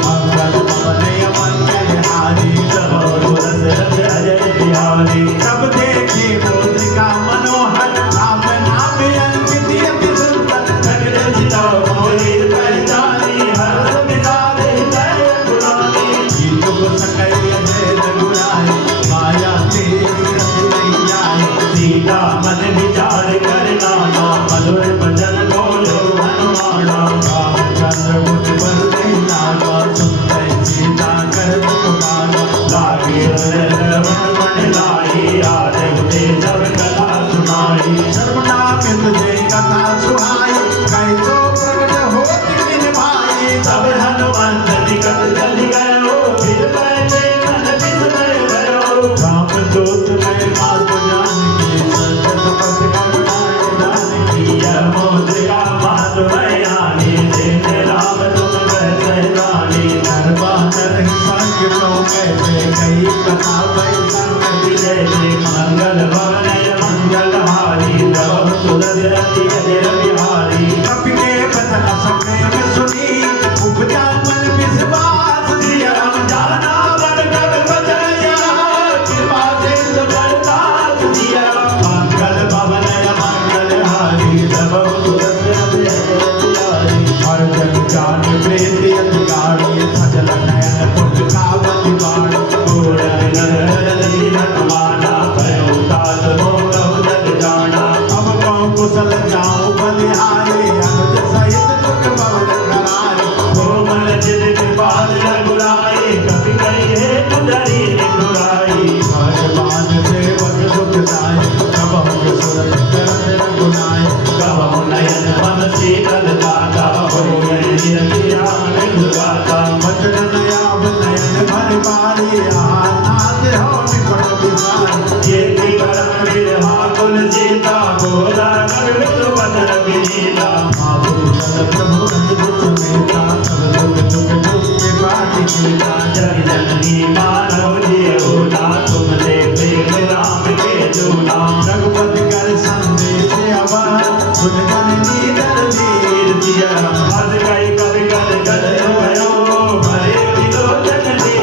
मंगल भवन मंगल हारी प्रभु सुरत अजय बिहारी तब देखे मुद्रिका मनोहर राम नाम अंकित अति सुंदर जगत जिता मोहि पहचानी हर विदा दे जय गुलानी जीत को सकल जय रघुराय माया ते नहीं जाए सीता मन विचार करना ना मधुर भजन बोलो हनुमाना रामचंद्र मुझ पर नहीं लागा सुनते सीता कर पुकारा लागे मन लाई आदे उठे जब कथा सुनाई सर्वनामित जय कथा सुहाई कई तो प्रकट हो दिन भाई तब हनुमंत निकट चल गयो फिर बैठे मन बिसर गयो राम दूत में बात जानकी सत्य पथ कर जानकी यह मोर सही संगति जय जय मंगल भवन मंगलहारी द्रव तुलसी अजर बिहारी कपि के बचन सके सुनी उपजा मन विश्वास श्री राम जाना बन कर बजया कृपा से सुबरता श्री राम मंगल भवन मंगलहारी द्रव तुलसी अजर बिहारी हर जग जान प्रीति अधिकारी सजल नयन पुण्य कावति बाण गोर नर लीला कमाना भयो काल मोह जग जाना अब कौन कुशल जाऊं बलिहारी अनुज सहित दुख भवन करारे कोमल जिद कृपाल रघुराई कभी कही है तुझरी निगुराई भगवान सेवक दुख दाई कबहु सुरत करत रघुनाई कबहु नयन मन शीतल दाता हो गए राम दुर्गाता वचन नयाब नयन भर पारी नाथ हो निकट बिसारी ये की करम विरहा कुल सीता बोला कर तो बदर विनीता महापुरुष प्रभु अद्भुत समेता सब दुख दुख दुख के बाटी सीता जग जननी मानव जियो ना तुम दे प्रेम राम के जोना रघुपति कर संदेश अवर सुन जननी दर वीर जिया हर कई कवि कर गद भयो भरे दिलो जननी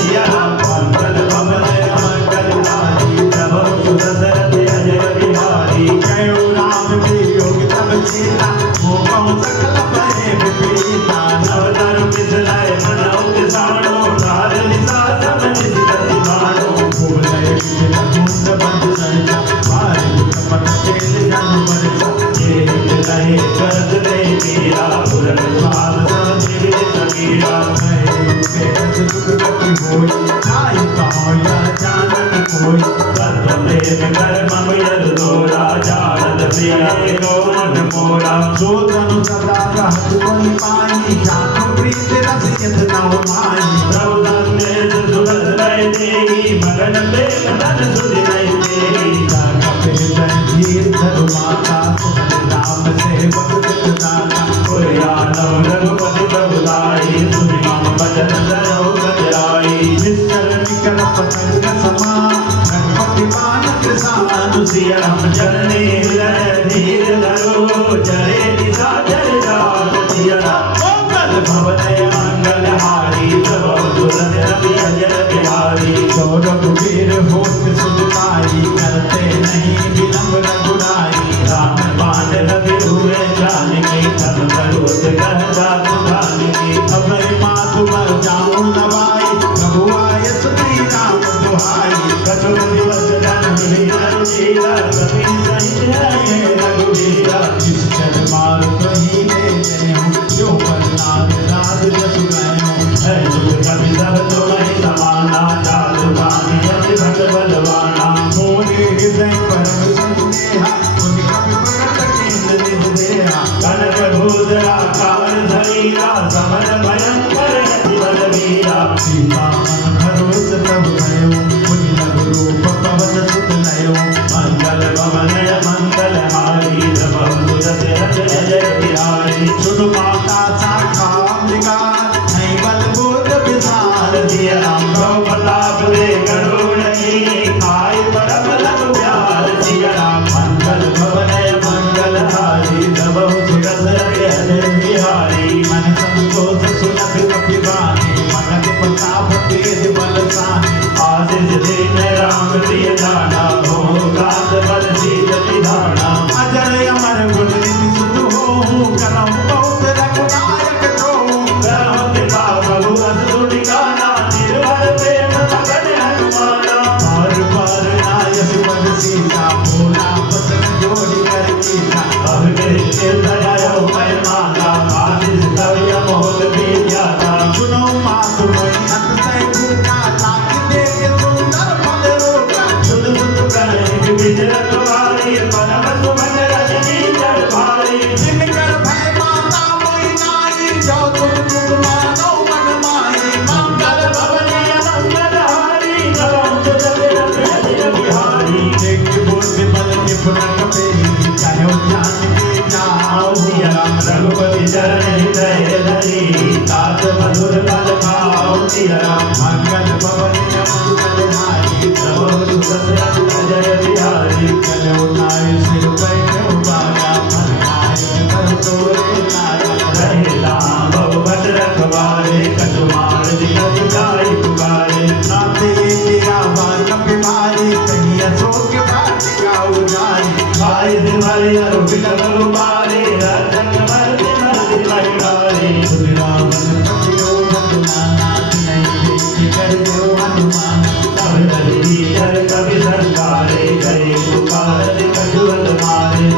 जिया मंगल भवन मंगलहारी तब सुदशरथ अजय बिहारी जय राम की योग तब सीता मोह सकल भय विपीता नव दर बिसलाय मनौ किसानो राज निसा सब निधि बाणो भूलय विजय कुंड बंद सरिता भारी कपट केल जन बरसा ये हित रहे करत दे मीरा पुरन स्वाल सब जीवित समीरा मैं दुख कपि होई आई कहो या जानन कोई सर्व प्रेम कर मम यल दोरा जानत प्रिय गौरन मोरा सो तनु सदा रहत कोई पाई जानो प्रीत रस यत नव माई प्रभु धन्य सुभद लय देही मगन प्रेम धन सुधि नहीं देही कपि हृदय धीर धरु माता राम सेवक चित दाता कोया नव रघुपति प्रभु लाई सुनि मम बचन धरो गजराई निश्चल निकल पतंग समा रघुपति मान कृषानु सिय राम जननी हृदय धीर धरो जरे निशा जर जात सिय राम मंगल भवन मंगलहारी तब तुलसी अजर बिहारी सौरभ वीर होत सुधताई करते नहीं विलंब रघुराई राम बाण लगे हुए जानकी तब करोत कहता जानकी अभय मातु मर जाऊं नवाई प्रभु आय श्री राम दुहाई कछु दिवस जन मिलन लीला कभी सही है रघुवीरा जिस चल मार कहीं ले गए हूँ जो बरनाथ राज जसु गए हूँ है तुझ कभी सब तुम्हें समाना चालू गानी अति भक्त बलवाना मोरे हृदय परम संदेहा मुनि कपि प्रकट केंद्र निज देहा कनक भूषण आकार धरीरा समर भयंकर यति बलवीरा सीता मन भरोस तब भयो मुनि लघु रूप पवन सुत लयो मंगल भवन मंगलहारी तब तुलसी अजय बिहारी सुन माता शाखा अम्बिका नहीं बल बोध विशाल दिया राम प्रताप दे करो नहीं खाई परम लग प्यार दिया राम मंगल भवन मंगलहारी तब सुदशरथ अजय बिहारी मन संतोष सुनत कपि बानी मन प्रताप तेज बलशानी आशीष दीन राम प्रिय जाना हो गात बल शीत निधाना अजर अमर गुण निधि सुत हो करम बहुत रघुनायक तो करम कृपा प्रभु असुर गाना निर्भर प्रेम मगन हनुमाना बार बार नायक पद सीता भोला बसन जोड़ी कर कीता अब के दया मैं मांगा आशीष कवि मोद भी जाता सुनो मातु मोहि अंत से गुना ताकि दे सुंदर फल रोका सुन सुन करे विजय रखवारी परम सुमन रजनी चढ़ भारी जिनकर भय माता मोहि नारी जय बिहारी चले उठाए सिर पे क्यों बाजा फरमाए कर तोरे लाया रहेला बहुवत रखवारे कटुमार दिखत जाए पुकारे नाते तेरा बार कपिवारी कहीं अशोक बाट का उजारी भाई दिवाली अरु बिलबल मारे रतन मर महिमारे रावण पतियो भगवाना नहीं देख कर देव हनुमान तब धर कवि सरकारे गए पुकार कजुअल मारे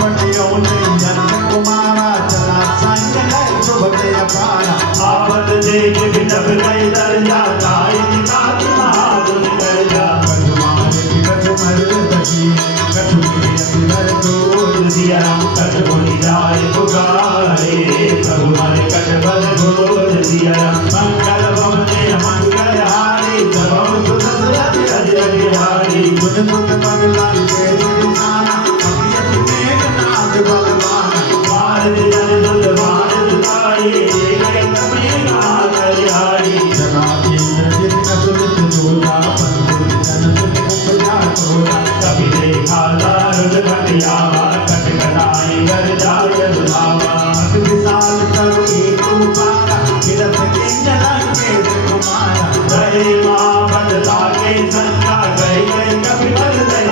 पतियों ने जन्म कुमारा चला संग है सुभते अपारा आवत देख बिनब गई दर्जा गाय निकाल महागुण दर्जा भगवान की कटमर बची कटुरी अंदर दूर दिया कटुरी जाए पुकारे भगवान कटबल गोद दिया मंगल भवने मंगल हारी जब सुदसरथ अजय बिहारी गुण गुण बगला के निशाना कपियत मेघनाद बलवान भारत जन दुल भारत ताई गए तमे नाथ हरिहारी जगा इंद्रजित कसुलित जोधा पंडित जन सुख उपजा क्रोधा कभी देखा दारुण घटियावा कटकटाई कर जाय दुधावा अति विशाल करो एक उपारा गिरत के जलन के कुमारा रहे माँ बदला के संगा गए गए कभी बल गए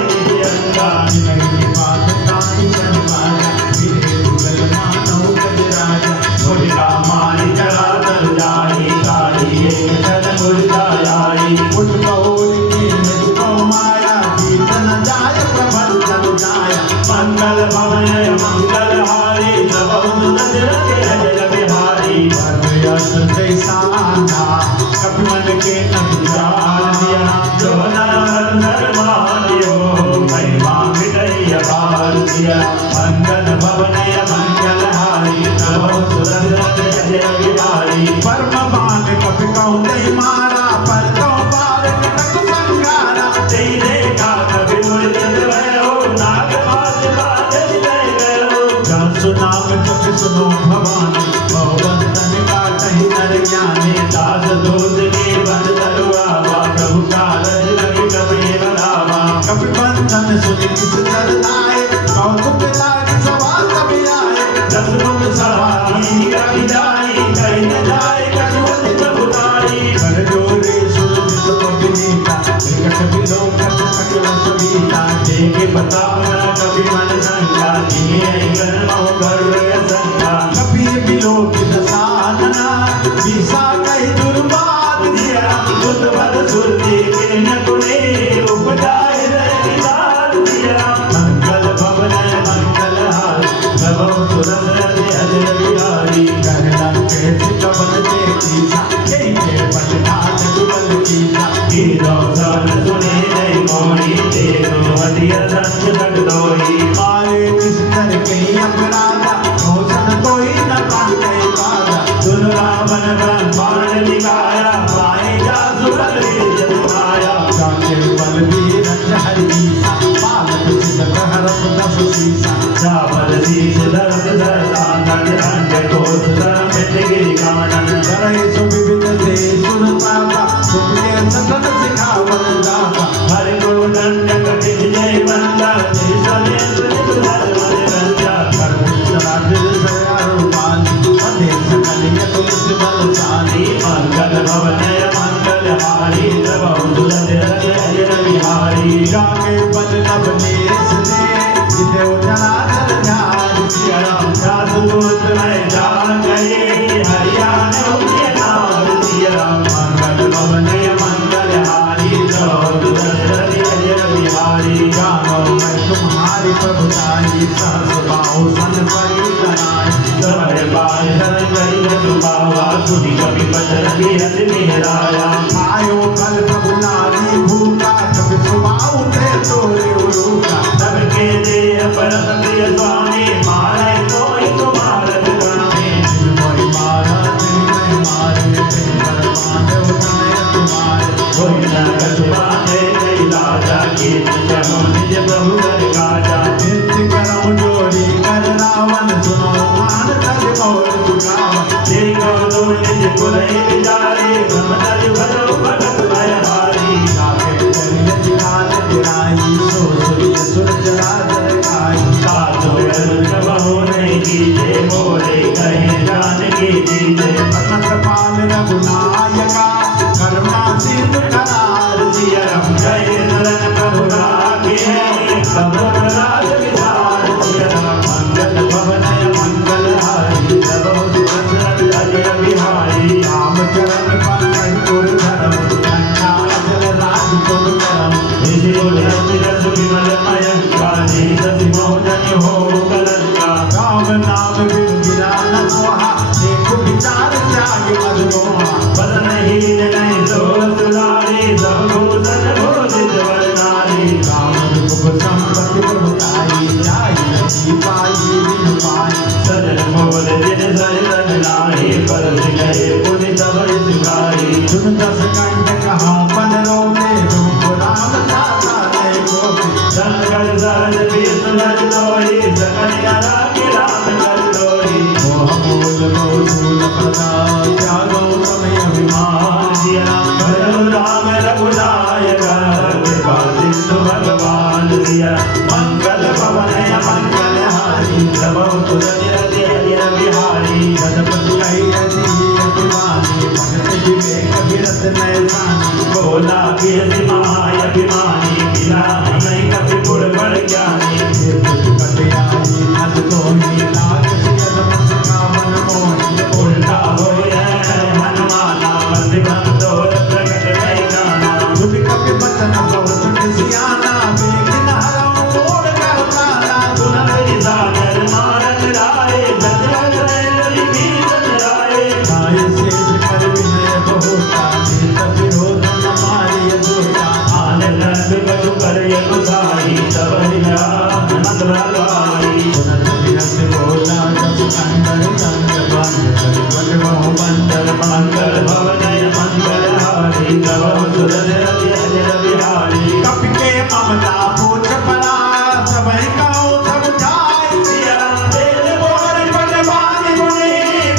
अंगा जिनकी बात ताई जनमाया गिरे दुगल मानव गज राजा घोड़ा मारी चढ़ा कर जाई गाड़ी एक जन मुर्दा आई उठ बहुल की मुझको माया कीर्तन जाय प्रबंधन जाया मंगल भवन मंगल हारी जब दशरथ अजय बिहारी भद्रयस जैसाना कपि मन के नदिया जो नर मारियो महिमा मिटई अपार दिया मंगल भवन मंगल हारी जब दशरथ अजय बिहारी परम बाण कपि कहूँ नहीं मारा पर तो पार कटक संगारा तेरे का कभी मुर्द भयो नाग बाज बाज गयो जब सुनाम कपि सुनो भवानी भवन तन का कहीं नर ज्ञानी दास दूत के बन तरुआवा प्रभु का रज लगे कपि बनावा कपि बंधन सुन किस दर लाए कौतुक लाग सवा कभी आए दस मुख सवारी कभी जाई कहीं न जाए कछुअत प्रभुताई कर जोरे सुरत कपिनीता विकट विलोकत सकल सविता देखे बतावन कभी मन संगा दिए गणो कर संगा कभी विलोकित साधना विसा कही दुर्बाद दिया बुद्ध बद सुरती के न गुणे उपजाए विदार दिया मंगल भवन मंगल हार जब सुरत अजय बिहारी कहला के कबल के कीसा के पटना कजुबल कीसा की दौसान सुने नहीं मोरी तेरो अधिया संग लग दोई मारे किस कर के अपराधा घोषण कोई न पाते पादा सुन रावण ब्रह्मांड दिखाया पाए जा सुबल जमाया जाके बल भी रच हरि पालक सिद्ध प्रहरप दस सीसा जाबल शीश दर्द दर्दा नट अंज कोस धर्म गिरी कामन करे सो विविध से सुरताता सुखे सतन सिखावन दाता हरि को दंड कटिन जय बंदा जय सलेंद्र निधर मन रंजा धर्म राज सयारो पाली पते सकल तुलस बलशाली मंगल भवन मंगल हारी जब दुलत अजय बिहारी जाके बल नवनेश ने जिते उठा चल जान सिया राम जात दूत में जान गए हरियाणा उनके नाम सिया मंगल भवन मंगल हारी जब दुलत अजय बिहारी जानो मैं तुम्हारी प्रभुताई सहस बाहु सन परी कराई तुम्हारे बाल हर गई सुबावा सुनी कभी बदल की हद मेहराया आयो कल प्रभु नारी भूखा कभी सुबाहु थे तोरे उरूका सबके दे परम प्रिय स्वामी मारे कोई तुम्हारा गाने मोई मारा तेरे मारे तेरे माने उतने तुम्हारे कोई न कछुआने नहीं लाजा की जनो निज प्रभु कर काजा नित्य करो जोड़ी कर रावण सुनो मान तज मोर दुगावा देखो दो निज पुरई बिचारे ब्रह्मचर्य भरो भगत भय हारी जाके करिय जिहाल आई सो सूर्य सूरज राजर खाई सासु बहु नहीं कीजे मोरे कहे जान की जीजे भगवत पाल रघुनायका करुणा सिंधु करार सियरम जय नरन करुणा के सब राज विचार सियरम मंगल भवनय मंगल हारी सबो सुदर्शन अजय बिहारी राम चरण पंकज धर्म गंगा जल राज तुम करम इसी रस विमल मयंका जी मोहन हो कलंका राम नाम बिन गिरा न सोहा एक विचार त्याग मद मोहा बदन हीन नहीं सो सुधारी सब भूषण भूषित वरनारी राम रूप संपत्ति प्रभुताई आई नहीं पाई बिन पाई सजन मोल दिन सजन नाही परस गए पुनि तब सिखाई सुन दस कंठ कहाँ पन रोले रूप राम दाता ने गोपी शंकर सहज बीस लज लोई सकल कला की राम कर लोई मोह मूल बहुसूल प्रदा त्यागो तमय अभिमान सिया राम भजो राम रघुनायक कृपा सिंधु भगवान सिया मंगल भवन मंगल हारी सब तुलसी हरियर बिहारी गणपति अहिरति अभिमानी भगत विवेक विरत नैसानी भोला के सिमाय अभिमानी बिना नहीं कभी गुण बड़ ज्ञानी पति आई नद तोही लाग सियद मुस्का मन मोही उल्टा होए हनुमाना प्रतिबंधो प्रकट नहीं जाना जुग कपि बचन बहुत सियाना बेगिन हरऊ मोड़ कर प्राणा सुन हरि सागर मारन राय बजरंग रैली भीषण राय गाय शेष कर विनय बहुता नेत विरोध न मारिय दूता आनंद बजु कर यकुसाई तब हिया नंद भगवानी सुनत विहस बोला जस कंदर संग बंद कर बहु बंदर मंगल भवन मंगल हारी तब सुरज हरियर बिहारी कपि के ममता पूछ परा सबय काऊ सब जाय सिया राम देव मोर पटवानी मुनि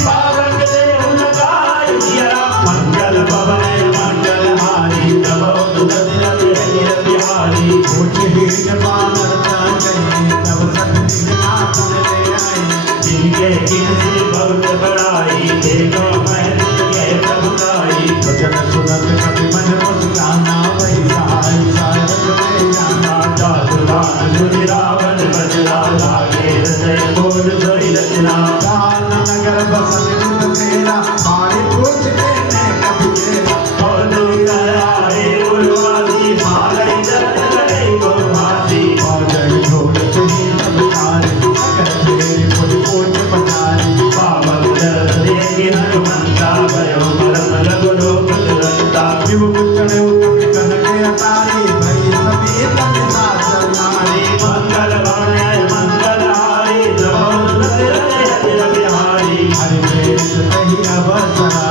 पावक देव लगाय सिया राम मंगल भवन मंगल हारी तब सुरज हरियर बिहारी पूछ हीन बानर ताकहि तब सत नाथ ले आए जिनके किसी बहुत बड़ाई देखो महल के प्रभुताई भजन सुनत कपि मन मुस्काना वही सहाय सारथ ले जाना जातुरान सुनि रावण बजरा लागे हृदय बोल सोई रचना दान नगर बसन कुल तेरा मारे पूछ के ने कपि तेरा और दुर्गर आए उर्वासी मालय जन लड़े गोभासी और जय ढोल तुही सब तारे अगर तेरे कोई पूछ पतारी पावन जल देहि हनुमंता भयो मरम लघु लोक तुरंता शिव पुत्र कपि कनके अतारी भई सभी तन साचर नारी मंगल भवन मंगल हारी जब हरियर बिहारी हरि प्रेम तही अवसरा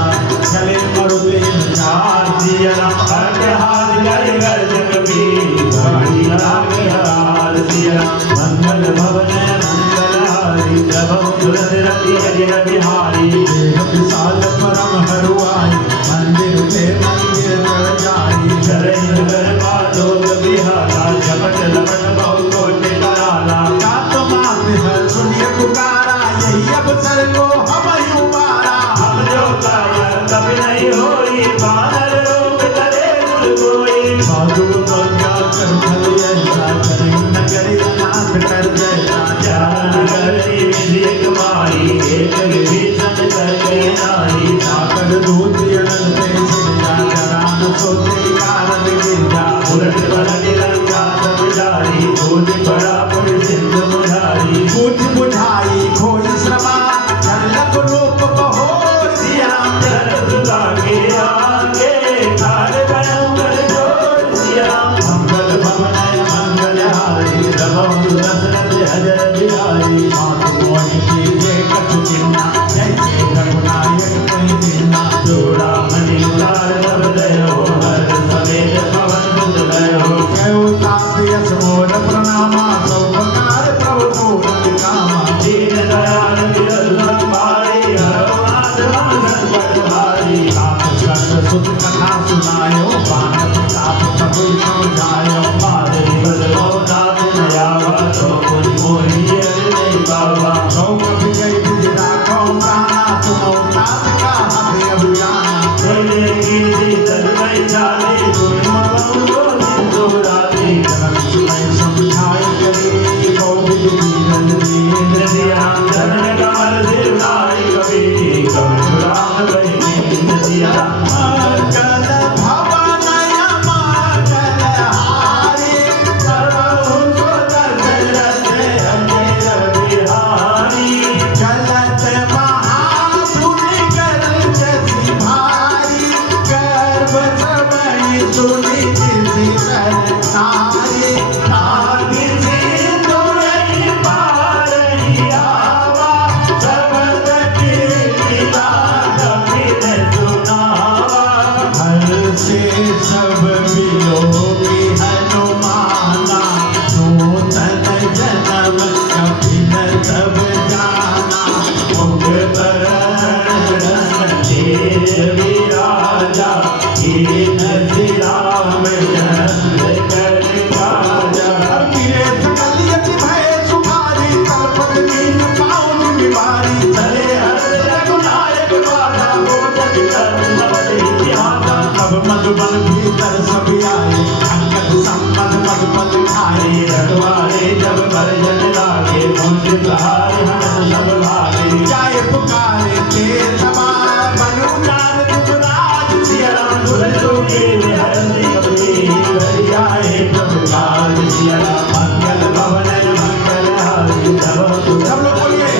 चले मरुते चार सिया राम हर हाथ गए घर जगबी गाड़ी राग हार सिया राम मंगल भवन मंगल हारी जब तुरंत रति हरियर बिहारी देह विशाल परम हरुआई मंदिर ते मंदिर चढ़ जाई चरण नगर लोक बिहारा झपट लपट बहु कोटि कराला का तो मात हर सुनिए पुकारा यही अवसर को हम ही उबारा हम जो काया कभी नहीं होई बानर रूप करे गुर कोई साधु प्रज्ञा कर फल ऐसा करे नगरी नाथ कर जैसा चारण करती विधि कुमारी एक विभीषण करके नारी जाकर दूत अनल ते सिया करान सोते कारण गिरजा उलट पलट लंका सब जारी दूध बड़ा पुर सिंधु मुरारी पूछ बुझाई खोई श्रमा जलक रूप बहोर सिया राम चरण सुता के आगे ठाड़ गयो कर जोर सिया राम मंगल भवन मंगल हारी रघु दशरथ हजर बिहारी मातु मोहि की जय कछु चिन्ना जैसे रघुनायक कहीं दिन्ना जोड़ा मणि मुरार नव दयो हर सवेद पवन बुध दयो कयो ताप यश मोर प्रणामा सौपकार प्रभु पूर्ण कामा दीन दयाल विरल संभारी हर नाथ मन संकट भारी ताप सत सुत कथा सुनायो बान ताप प्रभु समझायो पाद सब जाना मुख पर विराजा ये नजरा में चंद्र कर राजा मेरे सकलियत भय सुखारी तलपत नींद पाऊं बीमारी चले हर रघुनायक बाधा हो जग कर इतिहास अब मधुबन भीतर सब आए अंगद संपद मधुपत खाए रघुवारे जब भजन लागे मुझे सहार हनन सब भागे जाए पुकारे के समा बनु नाम राज सिया राम दुल्हो के हरने अपनी हरियाए प्रभु काज सिया राम मंगल भवन मंगल हारी सब लोग बोलिए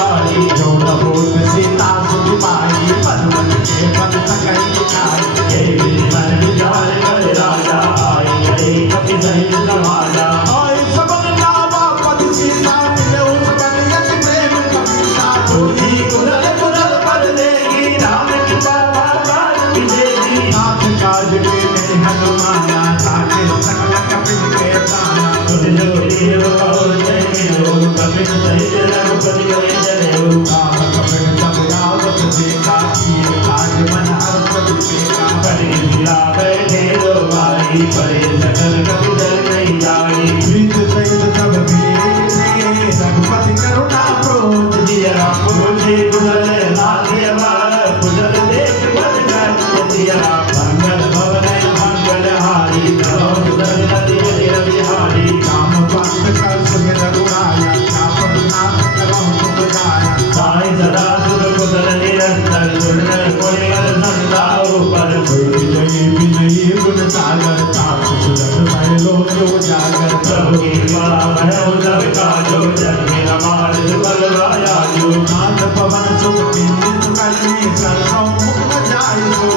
हारी जो न बोल सीता सुख पाई पद्मन के पद सकल दिखाई देवी मन विचार कर राजा आई गए कपि सहित समाजा आई सबन नामा पद सीता मिले उस बनियत प्रेम कपीसा धोई कुरल कुरल पर देगी राम की बाबा काज की देगी नाथ काज के नहीं हनुमाना ताके सकल कपिल के प्राणा तुझ जो देव कहो जय मिलो कपिल सहित रघुपति गए जय राम कपिल तब रावत देखा किए काज मन हर पद देखा करे जिला बैठे दो बारी परे सकल कपिल नहीं जाई प्रीत सहित सब मेरे रघुपति करुणा प्रोच दिया राम मुझे गुजर लागे बार गुजर देख बन कर दिया मंगल भवन मंगल हारी तब गुजर नदी बिहारी राम पंथ कर सुख रघुराया चापद नाम करम तुम गाया साई सदा सुख गुजर निरंतर सुंदर कोई संताओ पर कोई जय विनयी गुण सागर ताप सुरत भय लोक उजागर प्रभु की कृपा है उदर का जो जन मेरा मार्ग बलवाया जो नाथ पवन सुख बिंदित करनी सरसों मुख जाय सो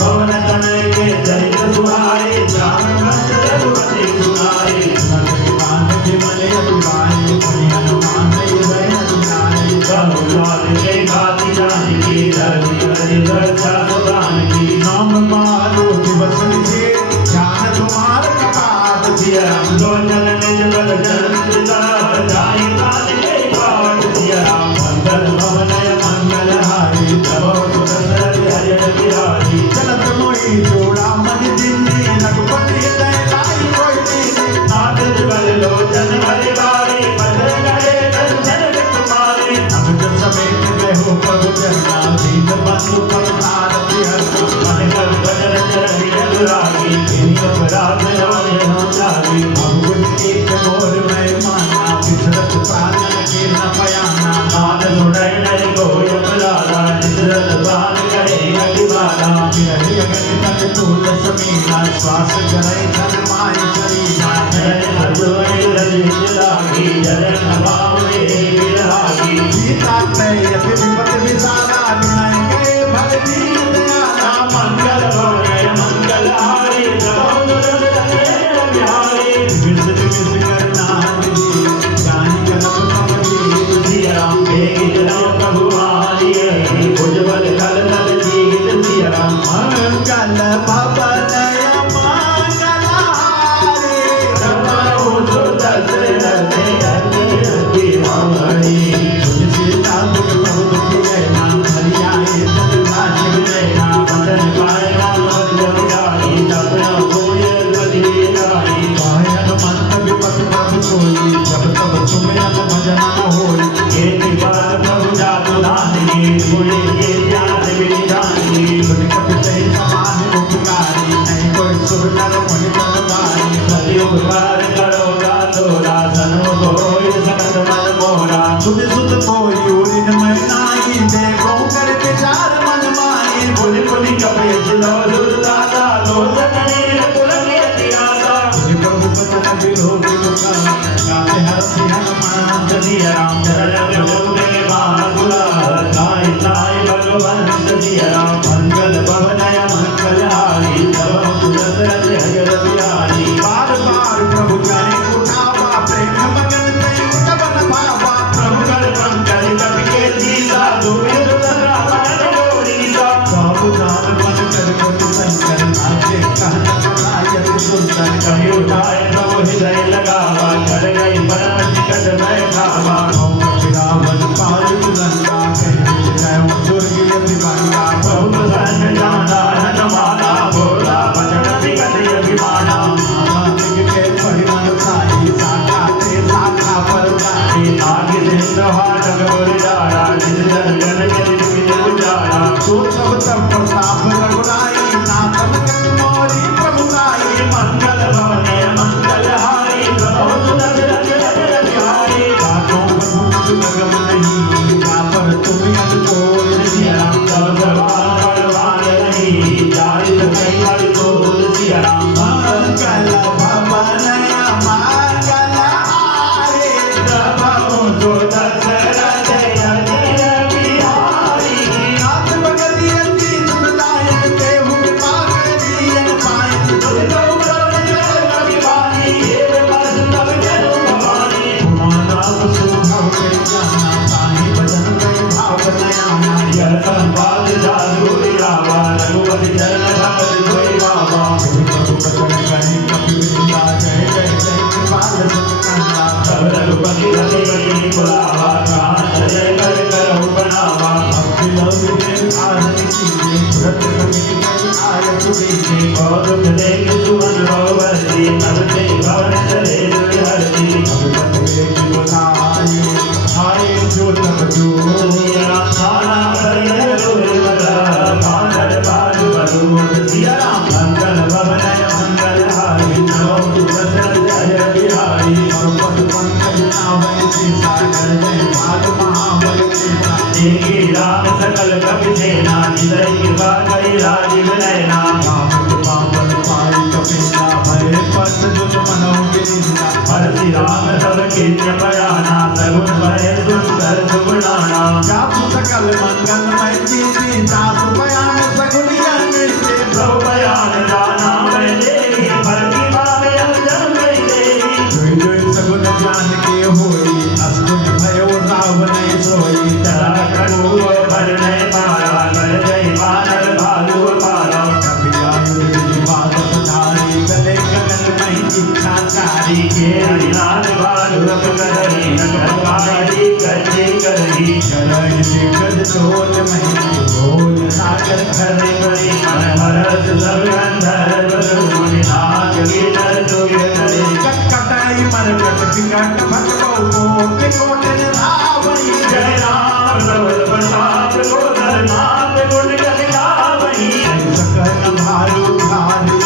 पवन तनय के चरित सुहाए राम भक्त रघुपति सुनाए सत मान के मले अतुराए हरि हनुमान हृदय अनुराए प्रभु लाल के खाति जान की धरती हरि दर्शा सुदान की नाम मारो दिवस से ज्ञान तुम्हार कपाट दिया लोचन निज बल चंद्रिका जाय काज के पाठ दिया मंगल भवन मंगल हारी तब सुदर्शन हरि बिहारी चलत मोहि जोड़ा मन दिल्ली रघुपति दय लाई कोई दीन नाथ बल लोचन हरि बारी पधर गए कंचन तुम्हारे अब जब समेत गए हो प्रभु चरना दीन बंधु परतार हरना मन कर भजन चरण अनुरागी तेरी अपराध रवि हम जागी भगवन एक मोर मैं माना विसरत प्राणन के न पयाना नाद सुनय नहीं कोई अपराधा निसरत बाल करे अतिवादा बिरहि अगन तक तूल समीना श्वास करे धन माय शरीरा जय हजोय रजित लागी जय नभावे विरहागी सीता तय विपत विसारा विनय के भल दीन दयाला मंगल भवन मंगल हारी जब बिहारी विष विष करना जी जानी कलम समझी दिया राम के राम प्रभु हारी उज्जवल कल तल जीत दिया राम मंगल भवन मंगल हारी रमाओ सुदर्शन बिहारी तुझसे तांदुक प्रभु की गैना हरियाए तत्काल गैना बदन पाए राम जब जाई तपना कोय गति जाई पाए हनुमंत विपत प्रभु कोई जब तब सुमरन भजन न होई एक बार प्रभु जातु दानी बोले के ज्ञान विधि जानी सुनिकट सही समान उपकारी नहीं कोई शुभ कर मुनि तनवारी कलियुग पार करो गातोरा सन्मुख होई सकत मन मोरा सुध सुध कोई उरिन मैं नाई देखो कर विचार मन माई बोली बोली कपे जिलो दुर्दाता लोचन पुलके तिराता प्रभु पतन विरोधी मुका गाते हरसि हनुमान दिया राम चरण में बाहुला साई साई भगवंत दिया राम मंगल भवन मंगल हारी तब सुदर्शन हरि बिहारी बार बार प्रभु जाने उठावा प्रेम मगन में उठवन भावा प्रभु कर पंकज कवि के जीता दुर्विध लगा मन गोरीसा बाबू नाम मन कर कुट शंकर नाचे कहत नायक सुंदर कभी उठाए प्रभु हृदय लगावा कर गई परम निकट मैं खावा पाल लंका कहीं जय स्वर्गीय दिवंगा बहुत सन जाना हनुमाना बोला भजन विगत अभिमाना के परिमल साई साखा ते साखा पर जाई आगे सिंधु हाटक बोल जाया जिस जन जन के दिल उजाला तो सब प्रताप रघुराई नाथन के मोरी प्रभुताई मंगल भवने मंगल हारी प्रभु सुंदर रंग रंग बिहारी बातों पर मुझ लगम नहीं जा पर तुम अनकोल सिया राम सब भगवान बलवान नहीं जाय कई हरि बोल सिया राम मंगल भवन मंगल हारे प्रभु जो दशरथ अजिर बिहारी नाथ भगति अति सुखदायक देहु पाकर दियन पाए तुझको करुण जल अभिमानी हे बस तब जनु भवानी नाम सुभाव के जाना ताहि भजन में भाव नयाना यह संवाद जादू रावा रघुपति चरण भगत कोई बाबा प्रभु बचन कहे कपिला जय जय जय कृपाल सतकंदा सब रघुपति रति बनी बुलावा कहाँ जय कर करो बनावा अखिल विजय आरती कीजिए व्रत संगीत करी आय सुधीजे और देख सुमन रोवती तब से भवन चले हरती भगवत वेद बुलाए आए जो तब जो सिया थाना हरिहर रोहि मदा कांगड़ बाजू बलून सिया राम मंगल भवन मंगल हारी नमो दशरथ जय बिहारी पर्वत पंकज नावै सीता कर जय भाग महाबल सीता देगी राम सकल कपि सेना जितै कृपा करि राजीव नयना राम कृपा बल पाई कपिला भय पत जुन मनो गिरिजा हरसि राम सब कीर्ति बयाना सगुण भय सुंदर सुगुणाना जापु सकल मंगलमय कीर्ति जापु बयान सगुनिया मिलते प्रभु बयान जाना मैं देवी फल की पावे अंजन में देवी जोई जोई सगुन जान के होई असगुन भयो रावण सोई चला कटु भर नहीं पाया कर जय बानर भालु पारा कपिला युधि बात पधारी गले गगन में इच्छाचारी के हरिनाथ भालु रख करही नगरवारी गति करही चलई दिग्गज तोल में भोल सागर हरे बड़ी मन हरस सब गंधर्व मुनि नाग गिर जोग करे कटकटाई मरकट विकट भटको कोट कोट धावई जय राम प्रबल प्रताप को धरनाथ गुण गावही सकल भालू भारी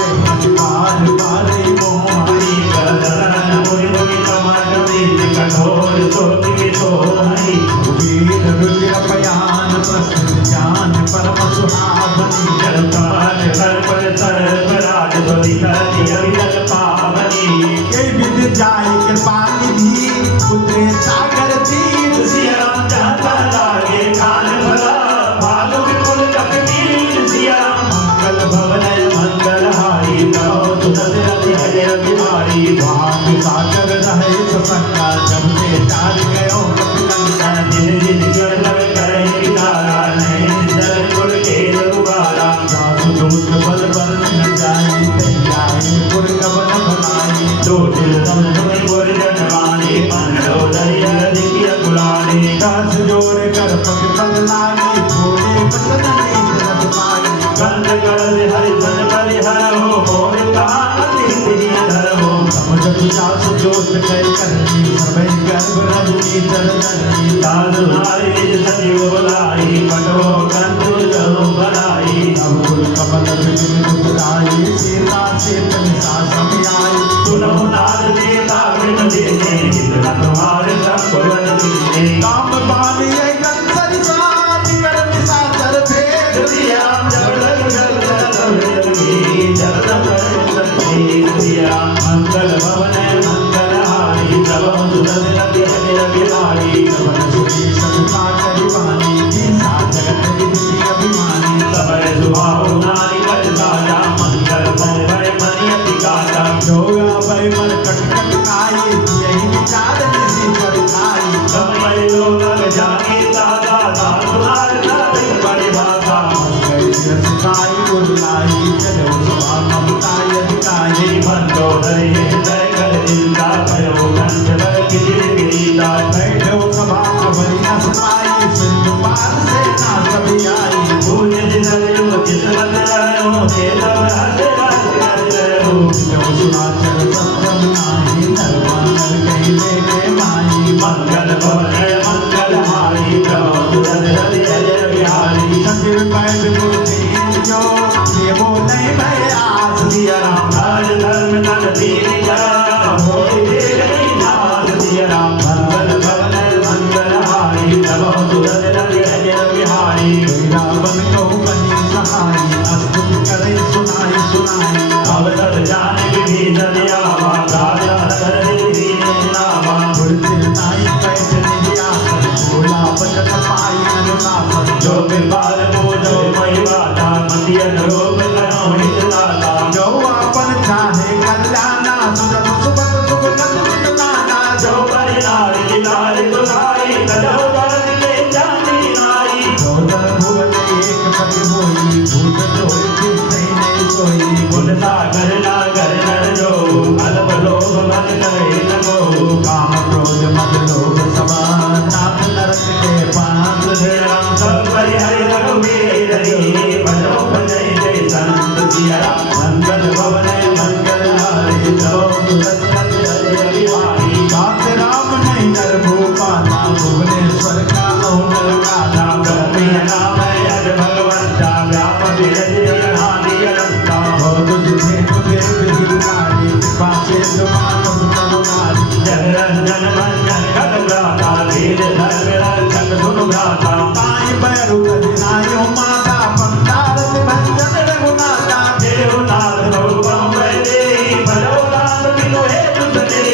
बार बारी मोहरी कदन मुनि मुनि कमर बीज कठोर सोति सोहई वीर रुद्र पयान प्रसिद्ध ज्ञान परम सुहावनी जल पाठ कर पर सर्वराज बलि हरि अविरल पावनी के विद जाय कृपा निधि उतरे सागर तीर सिया राम जाता लागे खान भला भालु विपुल कपीर सिया राम मंगल भवन मंगल हारी नमो दशरथ हरे बिहारी भाग सागर रहे ससंगा जब से तार गयो कपिलंगा जिन जिन जन लग करे पितारा नहीं जल कुल के उबारा जासु दूत बल बल न जाई तैयारी पुर कवन भलाई दो दिल दम धुई बोल जनवानी पंडो दरिया दिखिया कुलानी दास जोड़ कर पग पग लागी थोड़े बचन नहीं रब पाई कंद गढ़ हरि सन परिहर हो मोर कहा अति धर हो समझ जास जोत कई करनी सर्वै गर्भ रजनी चरनी साधु नारी निज सती बोलाई पटो कंतु जलो भलाई अब कुल कमल बिन दुखदाई सीता चेतन सा समयाई सुनो नाद देता कृत देने कितना तुम्हारे सब बन दीने काम बानी एकदम सरिसात कर निशाचर भेद सिया जब लग जल लगी जब तक सिया मंगल भवन मंगल हारी तब सुदर्शन हरे बिहारी कमल सुखी संता करिवानी दीसा जगत विधि अभिमानी समय सुभाव नारी कर साजा मंगल भय भय मनि अति काजा जोगा भय मन कटकट खाई यही विचार निधि कर खाई समय लोग जागे दादा साधुनार नारी परिभाषा गई सिखाई बुलाई चलो सभा ममताई अधिकाई बंदो धरे जय कर दिलदा भयो कंठ भर की दिल गिरीदा बैठो सभा अभरिया पाई सिंधु पार से ना कभी आई पूज्य दिनयो चितवत रहो केलो राधे राधे रहो जब सुनाचर सत्यम नाही नरवानर कही लेके माई मंगल भवन मंगल हारी प्रभु तुझ हरि अजय बिहारी सचिव पैद मूर्ति जो ये वो नहीं मैं आस सिया राम राज धर्म तन दीन करा होई देवी नाथ सिया राम मंगल भवन मंगल हारी प्रभु तुझ हरि अजय बिहारी रावण को बनी सहाई अस्तुत करे सुनाई सुनाई अवसर जाने विभीषण आवा राजा हरि दीन नावा गुरुतिर नाई पैठ निधिया भोला बचन पाई अनुनाथ जो कृपाल पूजो मई बाता मंदिर रोग करो हित दाता जो अपन चाहे कल्याणा सुजन सुबत सुख नंद नाना जो परिणारी लाल गुलाई करो दर्द के जानी नाई जो दर भुवन एक पति होई भूत जोई सही नहीं सोई गुण सागर नागर नर जो अलब लोभ मन करे लगो काम क्रोध मद लोभ समान नाथ नरक के पांच हे राम सब परिहरि रघुवीर हरि भजो भजै जय संत सिया राम मंगल भवन मंगल हारी प्रभु तुझ हरि अजय बिहारी बात राम नहीं नर भूपाला भुवनेश्वर का नर काला नाम प्रिय नाम है अज भगवंता व्याप विरज हानि अनंता और तुझे तुझे हितकारी पासे मानव तनुनारी जगरंजन मंजन खग भ्राता वीर धर्म रक्षक सुनु भ्राता ताई बैरु कदिनायो माता पंडार भंजन रघुनाथा देवनाथ रूपम वैदे भरो राम बिनु हेतु सदे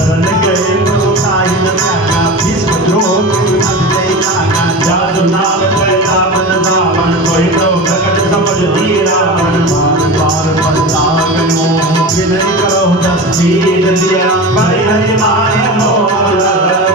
शरण गए गुरु साई त्यागा भीष्म द्रोण अजय नागा जादू नाम कोई दामन दामन कोई तो प्रकट समझ ही रावण बार बार पलटाग मोह विनय करो दस वीर सिया राम हरि हरि माय मोल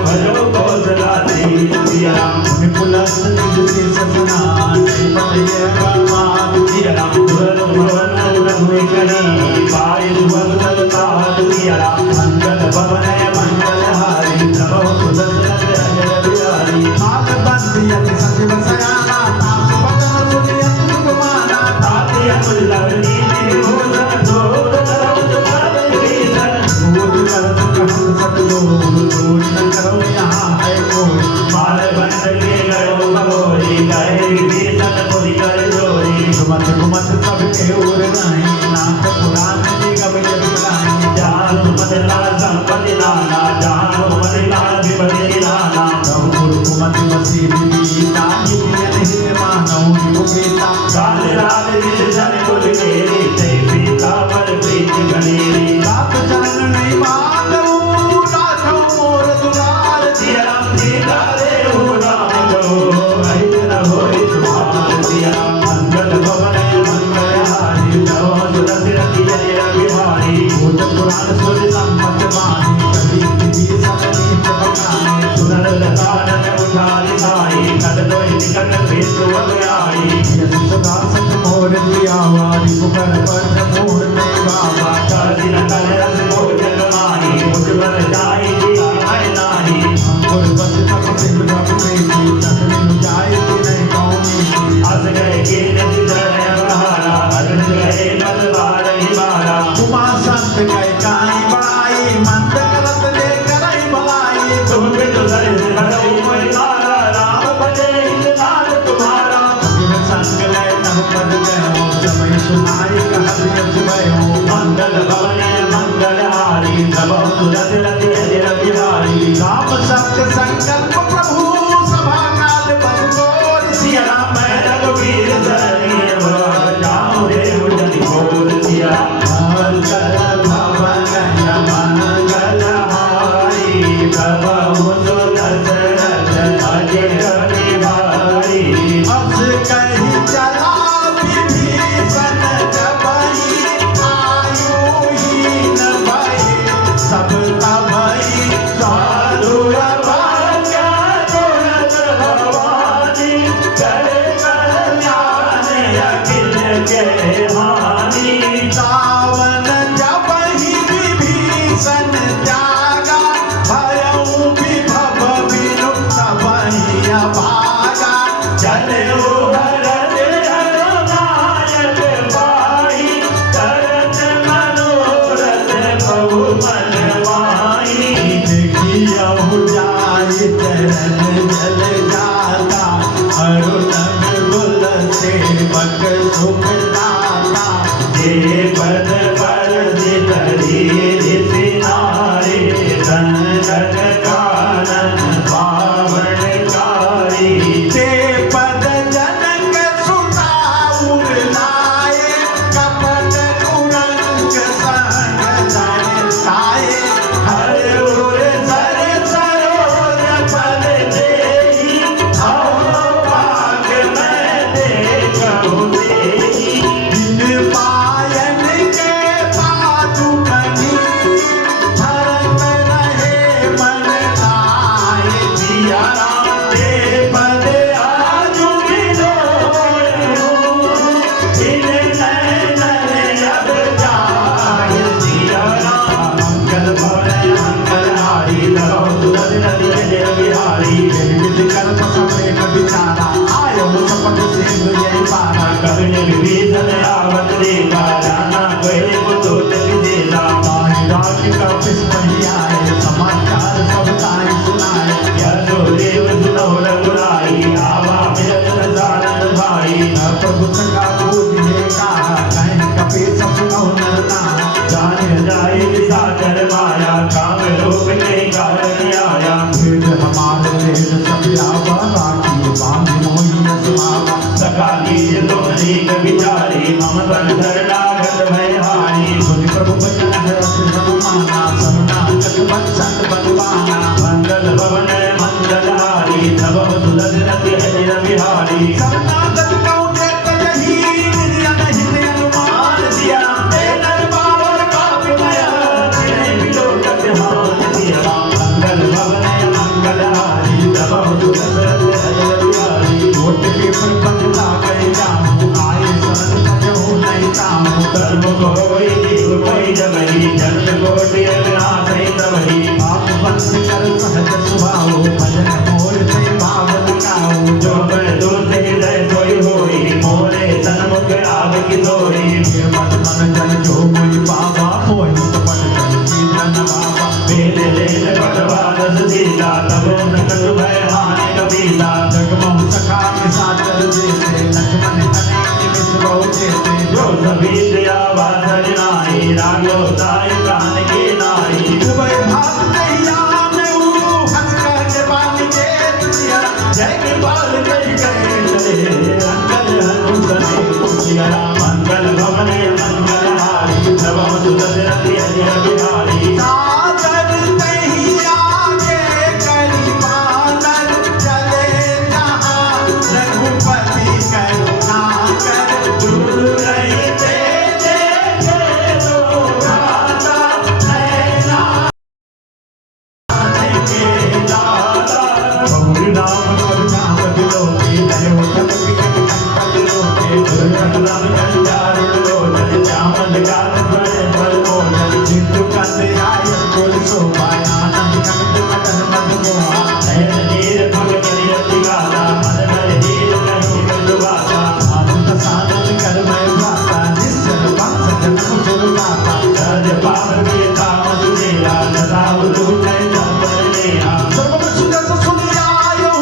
भजो कौशलाती सिया राम विपुलस निज से सपना नहीं पड़े बर्बाद सिया राम धुरन भवन रघुई करी पाई दुर्गल ताद सिया राम मंगल भवन मंगल हारी प्रभु तुझ हरि अजय बिहारी आग बंदी अति सचिव सयाना ताप बदन सुनियत सुकुमारा ताति अमुल्लव नीति विभूषण जोर करम जुगल विभीषण भूत कर दुख सत लोग दूर न करो यहाँ है कोई माल बंद के गयो भगोरी गए विभीषण पुरी कर जोरी सुमत कुमत सबके उर नहीं नाथ पुराण की कवि बुलाई जान मदला संपत्ति नाना जान मदला विपत्ति नाना गुरु कुमत बसी बीता नित्य मानव उपीता काल रात विजन कुल केरी जय पीता पर प्रीति गणेरी रात चरण नहीं मानव राखो मोर दुलार सिया राम सीता रे हो राम को अहित न होई तुम्हार सिया राम मंगल भवन मंगल हारी जहो सुदर्शन रति जय बिहारी भूत पुराण सूर्य संपत बानी कभी किसी सकली चपकानी सुनर लतानन उठारी साई कद कोई निकट भेतु अग्राई यस सदा सत मोर दिया वारी पुकर पर मोर में बाबा काजी न कर रस भोजन माही मुझवर जाई जी आय नाही अंकुर बस तक सिंह जब प्रीति तकनी जाए कि नहीं कौनी अस गए के नदी जय बहारा अरन गए नद बार ही बारा उमा संत गए काई बड़ाई मंद करत ले करई भलाई तुम पे तो सर से भरो कोई मारा राम बने इंतजार तुम्हारा जिन संग ले तब पद गयो जब सुनाई कहत भयो मंगल भवन मंगल हारी प्रभु तुझ रति अजय बिहारी राम सत्य संकल्प प्रभु सभा काल बंदोर सिया राम मैं रघुवीर सरणि जाऊं देव जनि बोल सिया मंगल भवन मंगल हारी प्रभु सुदर्शन अजय बिहारी हंस कही चला विभीषण जबहि आयुहीन भय सब तब सुख दाता जे पद पर जितरी ऋषि नारी दंडक कानन पावनकारी ते पद जनक सुता उरलाए कपट कुरंग संग जाए हर उर सर सरोज पद देहि हम भाग में देखहु देहि दिन पायन के पादुकनी धरत रहे मन लाए जिया राम ते पद आजु बिलोड़हु इन नैनन अब जाय जिया राम मंगल भवन मंगल हारी लहो तुरत नदी के बिहारी विविध कल्प समेत विचारा आयो सपथ सिंधु जय पारा कबिन विभीषण आवत देखा जाना कोई पुतोत विदेला माही राज का पिस्पहियाए समाचार सब ताई सुनाए यशो देव सुनो रघुराई आवा मिलन सारन भाई न प्रभु सका बूझे कहा कहीं कपि सपनो नर नारा जान जाए सागर माया काम रूप के कारण आया भेद हमारे भेद सबिया राखी बांध मोही समावा सका कीज तुम अनेक विचारी मम तन धर लागत भय हारी सुनि प्रभु बचन है माना समना जग बंसन बनवाना मंगल भवन मंगल हारी नव सुदरति हरिर बिहारी शरणागत कौन कही निधिया नहीं अनुमान दिया तेनर पावन पाप मया तेरे बिलोकत हाथ दिया मंगल भवन मंगल हारी नव सुदरति हरिर बिहारी छोट के प्रबंधता कह जाऊं आए शरण जो नहीं ताऊं कर्म कोई जीव कोई जमही जन्म कोटि अविनाश तमही आप बंस कर सहज सुभाओ भजन मोर से भाव लगाओ जो कर दूत हृदय सोई होई मोरे तन मुख आव की दोई ये मन मन जन जो कोई बाबा होई तो पट जन की जन बाबा वेद लेन पटवार सीता तब न कटु भय हानि कबीला जगमोह सखा के साथ जेते लक्ष्मण अनेक विश्व जेते जो सभी दया वाधर नाई रागो ताय प्राण के नाई उभय भाग कहिया में हंस कर जवान के दिया जय कृपाल कहि कहे चले अंगद हनुसने सिया मंगल भवन मंगल हारी नव सुदरति हरिर बिहारी सागर कहिया के करी बानर चले जहां रघुपति करुणा कर दूर रही ते तो गाता नैना के दाता बहुरी नाम करुणा बदलो के दयो तन विकट कंपन लोके दुर्गम कंचारुण लोचन चामल काल पर मोचन जिंदु कंदे आय कुल शोभाया आनंद कमित मदन मधुमोहा नयन नीर फल करियति गाता मन भर हीर कहीं बंधुवाता आनंद सानंद कर मैं गाता निश्चल वंश जन्म सुरदाता सहज पावन के तामस देहा लता उलूटै जबर लेहा सर्व सुजस सुनियायो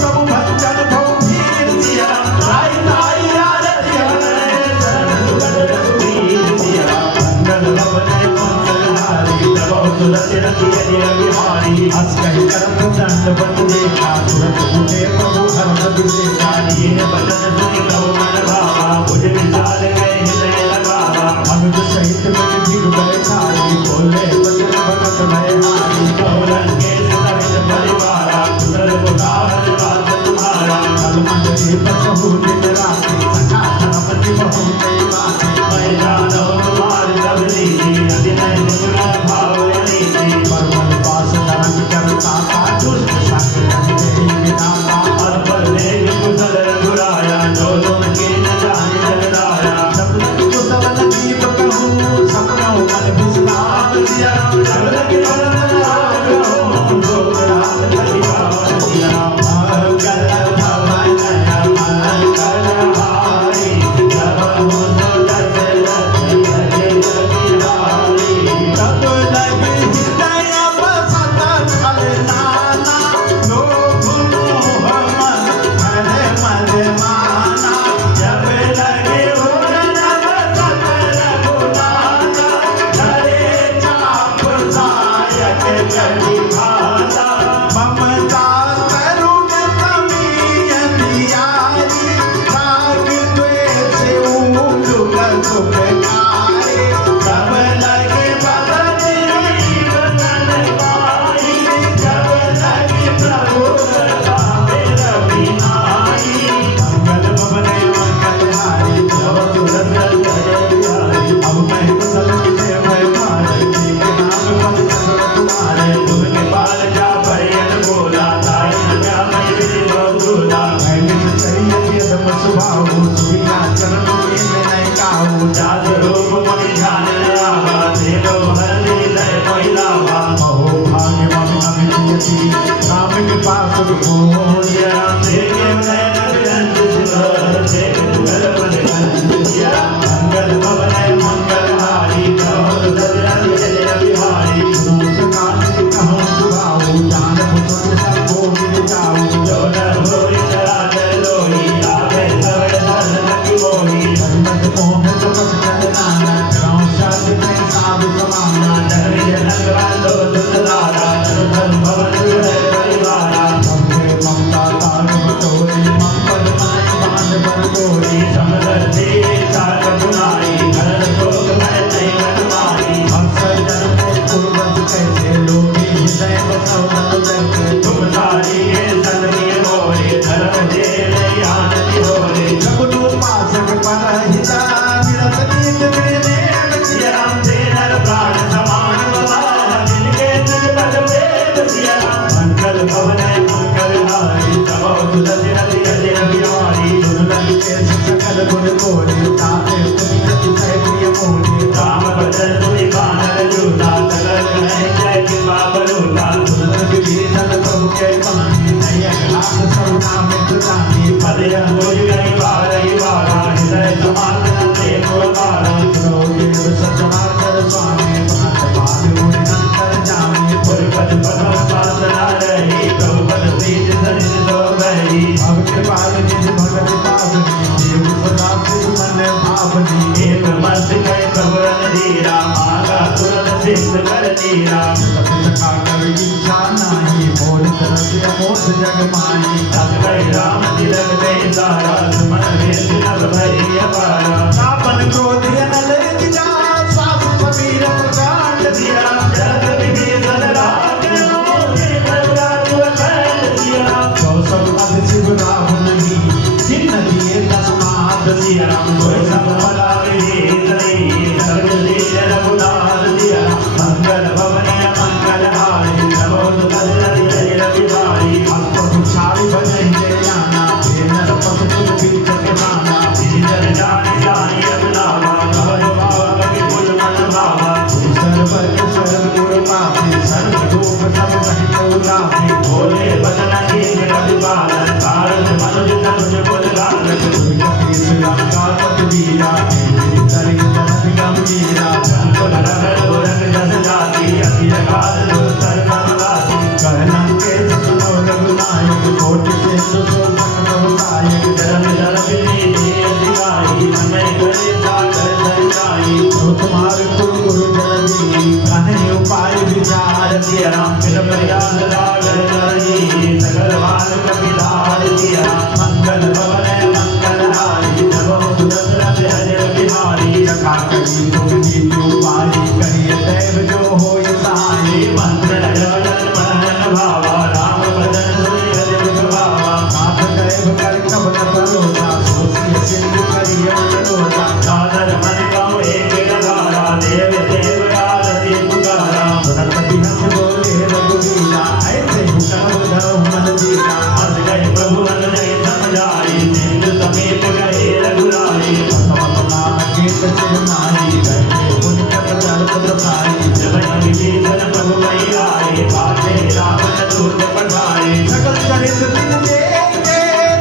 प्रभु भजन भव धीर सिया ताई ताई आरती हरे शरण सुगत रघुवीर सिया मंगल भवन मंगल हारी तब सुदरति हरिर बिहारी हंस कहि कर्म दंड बन देखा तुरंत उठे प्रभु हर्ष दिशा दीन बचन सुनि कहो मन भावा भुज विशाल गए हृदय लगावा अनुज सहित मन भीड़ गए थारी बोले बचन भगत भय हारी कौलन के सहित परिवारा कुशल पुकार बात तुम्हारा कल मंडली बसहु दिन राति सखा धनपति बहु कई बात मैं जानो तुम्हार सब रीति अतिनय निपुण भाव नीति परमन पास नरक करता था दुष्ट संग नहीं विनाता और पर देव कुशल रघुराया जो तुम के न जाने जगदाया शब्द कुशल दीप कहूँ सपनों मन विश्राम दिया जगत के बरन राग हो लोग राग परिवार दिया मंगल भवन मंगल के करी भाला ममता करुण तमी अंधियारी राग द्वेष ऊंड सुखकारी कब लगे बदली बदन पाई जब लगे प्रभु मेरा बिनाई मंगल भवन मंगल हारी जब तुरंत अब मैं कुशल से मैं मारे के नाम पर तुम्हारे गुरु के पाल जा भयन बोला ताई न क्या मैं बोला मैं चाहिए दम सुभाव सुविया चरण में नहीं काऊ जात रूप मन ध्यान आवा देव हर लय महिलावा महो भाग्य मम अमिति राम के पास को या देव नयन विरंज शिव देव कर बन गंजिया मंगल भवन मंगल हारी जब दजरन जय बिहारी मुस्कान कहो सुभाव जान पुत्र सबको मिल जाओ जो न होई चराच लोई आवे सब धन की मोही धर्मत मोह जगत चलना ग्राम शादी में साध समाना डर जनक वालो दुलारा धर्म भवन हृदय परिवारा सबके ममता तार बटोरी मंगल माय बांध पर गोरी समदर दे साथ गुनाई घर भोग मैं नहीं बनवाई अक्सर जन्म में पूर्वज कैसे लोगी हृदय बसव मन जैसे तुम सारी के सन्नी होरे धर्म दे नहीं आनंद होरे जगनु पासक पर हिता विरत नीत मेरे सिया राम तेरा प्राण समान बाबा जिनके दिल पद वेद सिया राम मंगल भवन मंगल हारी तब तुलसी हरि हरि बिहारी दुर्लभ के सकल गुण गोरी ताते तुम गति जय प्रिय मोरी राम भजन तुई कानन जूता सकल है जय के बाबरूता दुर्लभ विभीषण प्रभु के पानी नय लाख सरुना मित्र जानी पदय होई गई बारही बारा हृदय समागम प्रेम बारा देव सचना कर स्वामी पांच पाद गुण अंतर जामी पुर पद पद वासना रही प्रभु पद प्रीत सरित दो बही भक्त पाल निज भगत पावनी देव सदा शिव मन भावनी एक मस्त कई प्रभु धीरा मागा तुरंत सिद्ध कर दीरा सखा कर इच्छा नाही मोर तरस अमोध जग माही तब गई राम तिलक दे सारा सुमन वेद नभ भई अपारा तापन क्रोध नल जिजा सास कबीर प्रकांड दिया जगत विभीषण राम मोहे प्रभु अखंड दिया जो सब अध शिव राम नहीं जिन दिए तस्माद दिया कोई सब भला विधि सर्व दीन रघुनाथ दिया मंगल भवन मंगल हारी नमो तुलसी हरि बिहारी अस्पत छाई बजहि जाना नर पत तुझ बीच के नाना जिधर जाने जानी अबलावा कबर भाव कभी कुल मन भावा सर्व के सर्व गुरु पापी सर्व रूप सब सहित उदासी भोले बदन के रविवार कारज मनुज तनुज कुल गारक कपीस लंका पत वीरा तरि तरफ गंभीरा जंगल रगड़ गोरख जस जाति अखिल काल दुस्तर कमलासी कहलन के सुनो रघुनायक कोटि से सुसोभन बहुतायक धर्म धर्म नीति दिखाई हमें करे सागर दरियाई जो तुम्हारे गुरु गुरु जलदी कन्है उपाय विचार दिया राम बिन प्रयास लागर नरही सगल वाल कपिलार दिया मंगल भवन मंगल हारी नमो तुलसी हरि बिहारी रखा करी तुम नीति उपाय करिए देव जो होय सहाय मंत्र लगन मन भावा राम भजन सुनि हरि भावा माथ करे कर कब न परोसा सोसी सिंधु करिए मनोसा सादर मन गाँव एक गदारा देव देव आरती पुकारा सुनत बिहस बोले रघुवीरा ऐसे हुक्म धरो मन दीरा हंस गए प्रभु मन नहीं समझाई सिंधु समीप गए रघुराई नाम केत सिरनाई गए पुण्य कल प्रसाई जब विभीषण प्रभु मई आए बाटे रावण दूत पठाए सकल चरित दिन देखते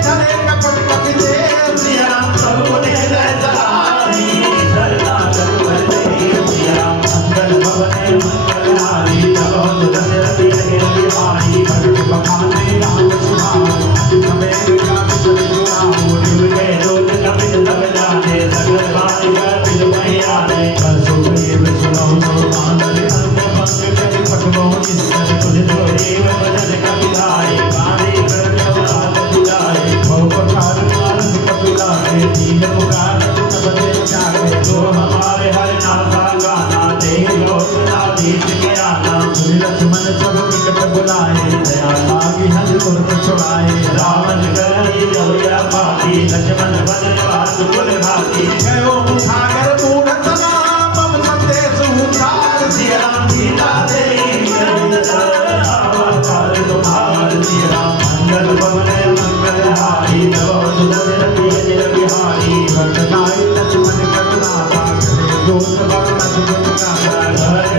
धरे कपट कपि देव सिया राम प्रभु ने हृदय सहारी सरला करुण देव सिया राम मंगल भवन मंगल हारी तब तुलसी हरि बिहारी भक्त बखाने राम सुभाव समय विकास चल जुड़ाओ दिल के रोज कपिल सब जाने सकल बाणी कर बिल मई आने कर सुग्रीव सुनो तो मानव अंत पंग करि पठबो तुरत बुलाए, दया लागी हंस तुरत छुड़ाए। रावण करई गवया पाती, लक्ष्मण बन बात कुल भाती। गयो मुखागर मूढ़त नाम, मम संदेश उचार। सिया राम सीता देई अवतार तुम्हार। सिया राम मंगल भवन मंगल हारी, तब सुदर्शन अजर बिहारी। रतनाई लक्ष्मण कटनाथा, करे दूत बरनत दुर्गाता।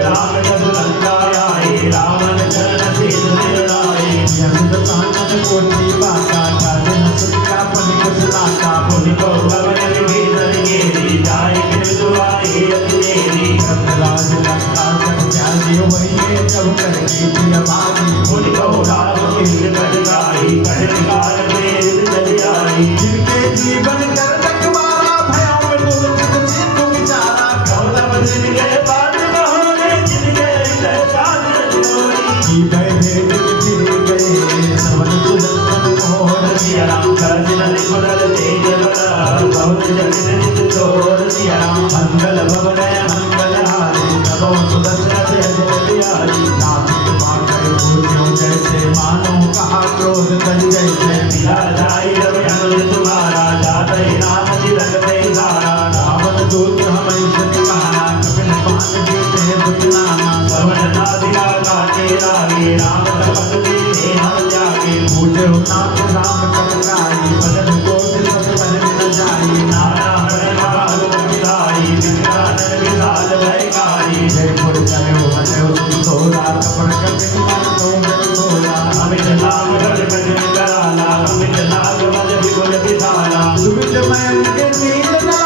राम रघुलंका आई, रावण चरण शील निराई। यसित तानत कोटि बाता, काज न सुनिया पनिक सुनाता। मुनि को भवन विभीषण घेरी, जाय कृत दुआई अति मेरी। रतराज लंका सक जाय वही, जब कर कीर्ति अपारी। मुनि को राम कीर्ति बन गाई, कहत काल में चली आई। जिनके जीवन कर रखवारा, भयों में दुर्गत चित्त विचारा। गौतम जिनके पाद बहोरे, जिनके हृदय काज जोड़ी। की भय भेद फिर गए, श्रवण सुदर्शन मोहन। सिया राम करसिन निपुणल तेज बल, बहुत जगत नित तोड़। सिया राम मंगल भवन मंगल हारी, तबो सुदर्शन अजर बिहारी। नाथ मांगे भूज्यों जैसे, मानो कहा क्रोध तज जैसे। मिला जाई रवि अनुज तुम्हारा, जातै नाम तिलक सारा। रावण दूत हमें सतकाना, कपिल पान जीते दुखनाना। श्रवण नादिका काटे लागे, राम तपत दीने हम जागे। पूजे नाथ राम कटकाई, बदन कोट सब बन न जाई। नाना हरण काल मिलाई, विकटानन विशाल भयकारी। जयपुर चलो हलो सोरा, कपड़ कपिल मन तो जग तोरा। अमित नाम रज भजन कराला, अमित नाग मज विपुल विशाला। सुमित मयंक के नीलना,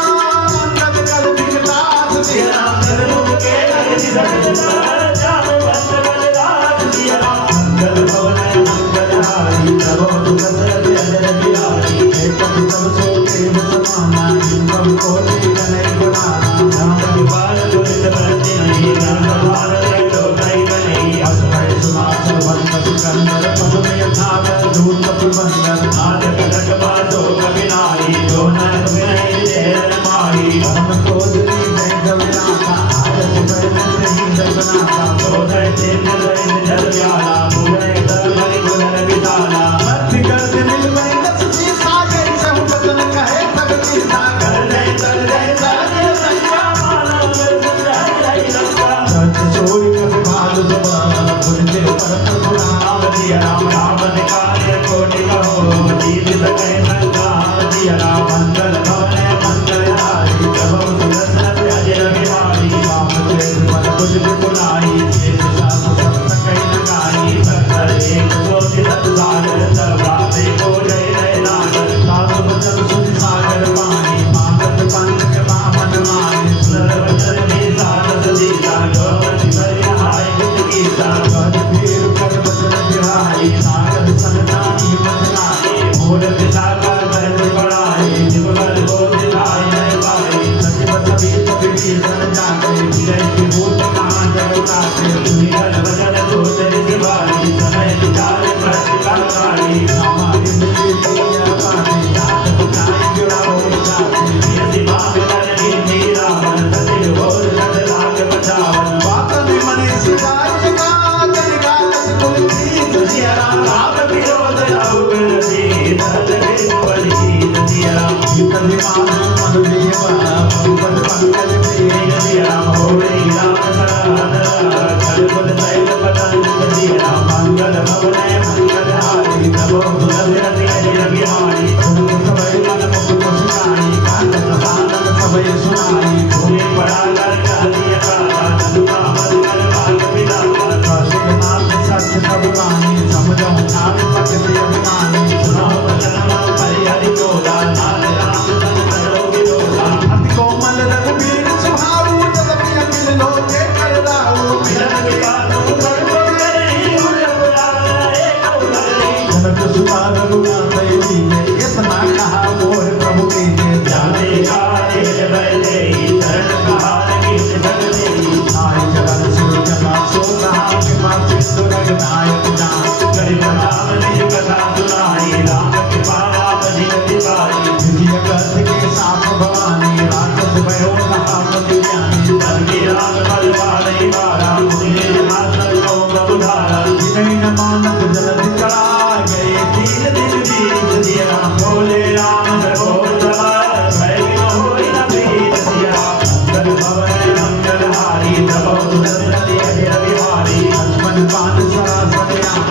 अंगद कल विकटास सिया तेरा। राम धनुष के अग्नि सजला, जाम बंद बलराज। सिया राम मंगल भवन मंगल हारी, तब सुदर्शन अजर बिहारी। एक कपि सब सो देव समाना, इनकम कोटि कनई गुणाना। राम कृपाल दुरित बरति नहीं, राम कृपाल लोकै बनी। असमय सुनाचल भक्त सिकंदर, पशुमय थावर दूत प्रबंधर। नाथ कटक बासो कविनाई, जो नरक विनय जय माही। हम क्रोधनी जय गविनाथा, आदत बैन नहीं जगनाथा। सोदय चेत दैन जल प्याला, भुवन तमरि गुणर विशाला। मध्य गर्द मिल गई दस जी सागे, सब बदन कहे सब की सागर। कर जय साजे संख्या, मानव सुंदर जय लंका। सच सोई कपि भालु जवा, पुरजे परत गुणा। राम सिया राम रावण कार्य कोटि कहो, दीन सकै लंका। सिया राम मंगल भवन मंगल हारी, तब सुदर्शन अजर बिहारी। रामचंद्र मन बुझ बुलाई, शेष साप सब सकै नगाई। सत्तर एक सोचि सत सागर, सब बाते को जय जय नागर। साधु बचन सुनि सागर पानी, मागत पंथ के बामन मानी। सर्वचर विशाल सदीसा, जो प्रति भरि हाय गुण गीता। गज भीर कर बचन बिहाई, सागर संतानी बचनाई। मूरत साकार बरत पड़ाई, जिबल बोध लाई नय पाई। सचिव सभी विभीषण जाते, विजय की भूत कहाँ जग उतारे। सुनिधन वचन दूत निभाई, समय विचार प्रतिकाकारी। हमारी मिली दिया पानी, याद बुझाई जुड़ा हो जाती। यदि बाप करनी मीरा, मन सतिल होर सत लाग बचावन। वातन मने सिदाई का, जनिका कस कुल की। सिया राम राम विरोध राहु दी, धरत विष्णु बलि। सिया राम गीत विमान मनु देवा, पंकज पंकज में। सिया राम हो गई राम सराधरा, कलकुल तैल पतन। सिया राम मंगल भवन मंगल हारी, तबो सुदर्शन अजर बिहारी। सुन सबई मन मुख मुस्काई, कांत प्रसादन सबई सुनाई। भूमि पड़ा कर कालिय काला, धनुका मधुकर बाल पितावा। कौशिक नाथ सत्य सब वाणी, समझो ठान पकड़ अभिमानी। सुनो वचन परिहरि तोला, नाथ राम सन करो विरोधा। अति कोमल रघुबीर सुहाऊ, जगति अखिल लोके कर राहु। मिलन के बातों पर पकड़ई, उर पुराण एक उगली। जनक सुता रघुनाथ लीजे, इतना कहा मोर प्रभु कीजे। जाने का तेज बैठे, शरण कहार गीत सकते। आई चरण सुर जमा सो कहा, कृपा सिंधु रग नायक जान। गरीब राम निज कथा सुनाई, राम कृपा आप निगति पाई। विजय कथ के साथ भवानी, राक्षस भयो कहा पति ज्ञानी। धर्मी राम बलवान बारा, मुनि नाथ को बहुधारा। विनय न Bye.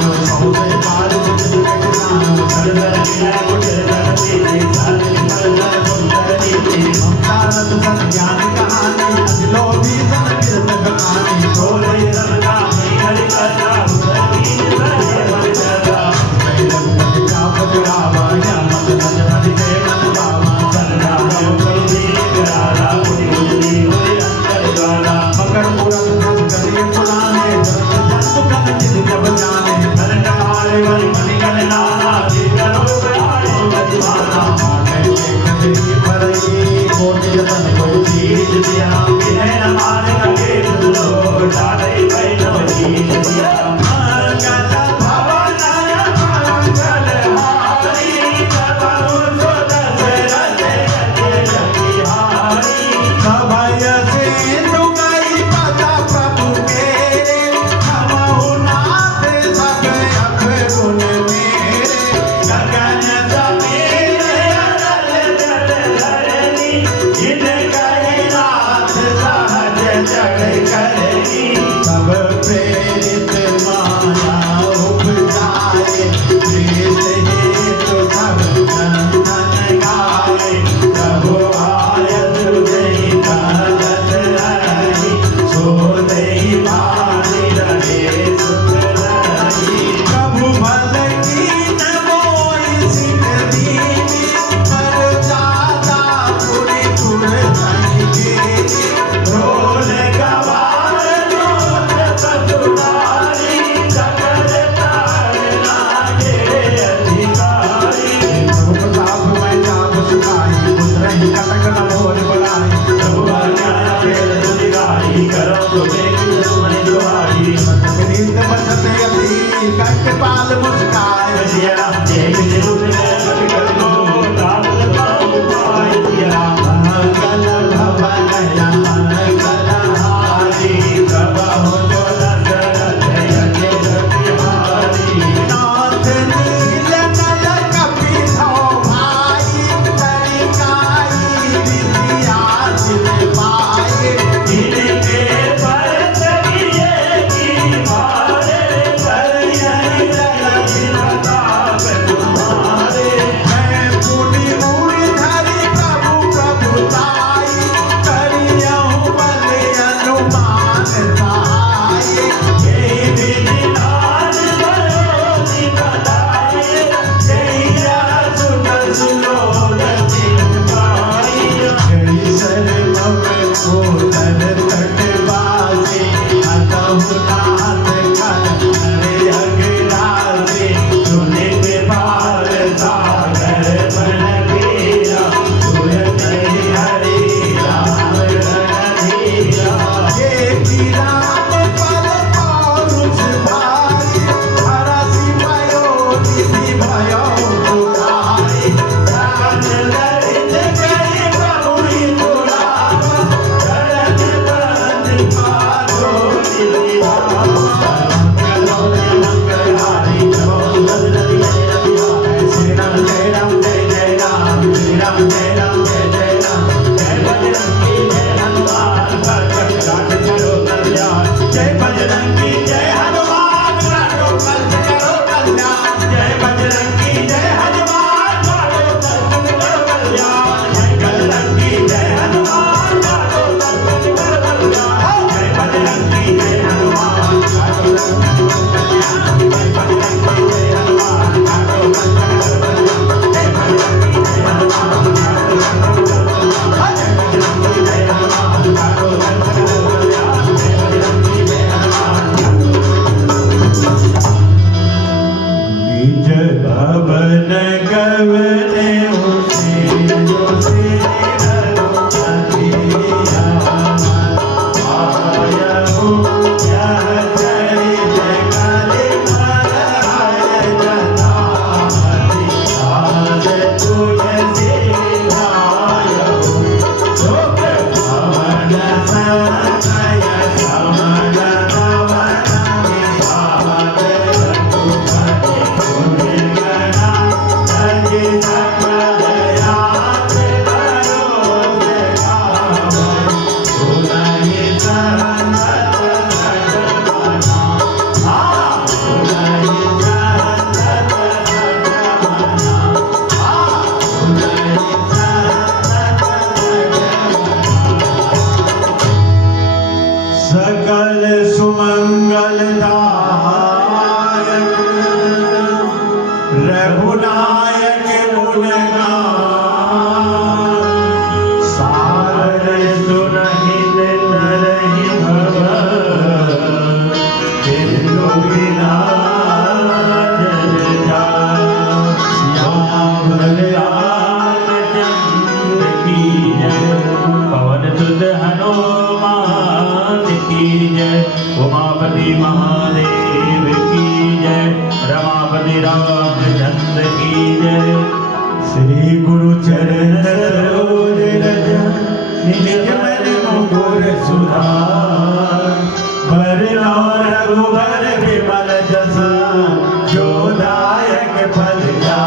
जो दायक फल जा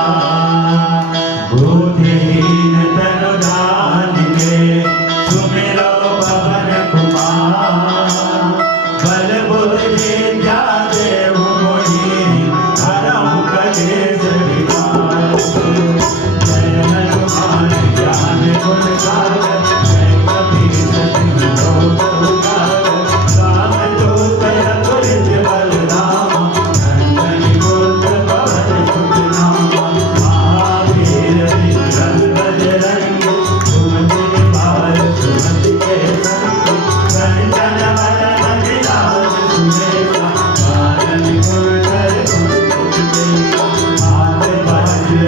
बुद्धिहीन तनु जानिके सुमिरो पवन कुमार बल बुद्धि जा देव मोहि हरहु कलेश विकार जय हनुमान ज्ञान गुण सागर जय कपीस तिहुँ लोक उजागर रामदूत अतुलित बलधामा अंजनी पुत्र पवन सुत नामा महावीर विक्रम बजरंगी सुमति निवार सुमति के संगी कंचन वरण विराज सुबेसा कानन कुंडल कुंचित देखा हाथ वज्र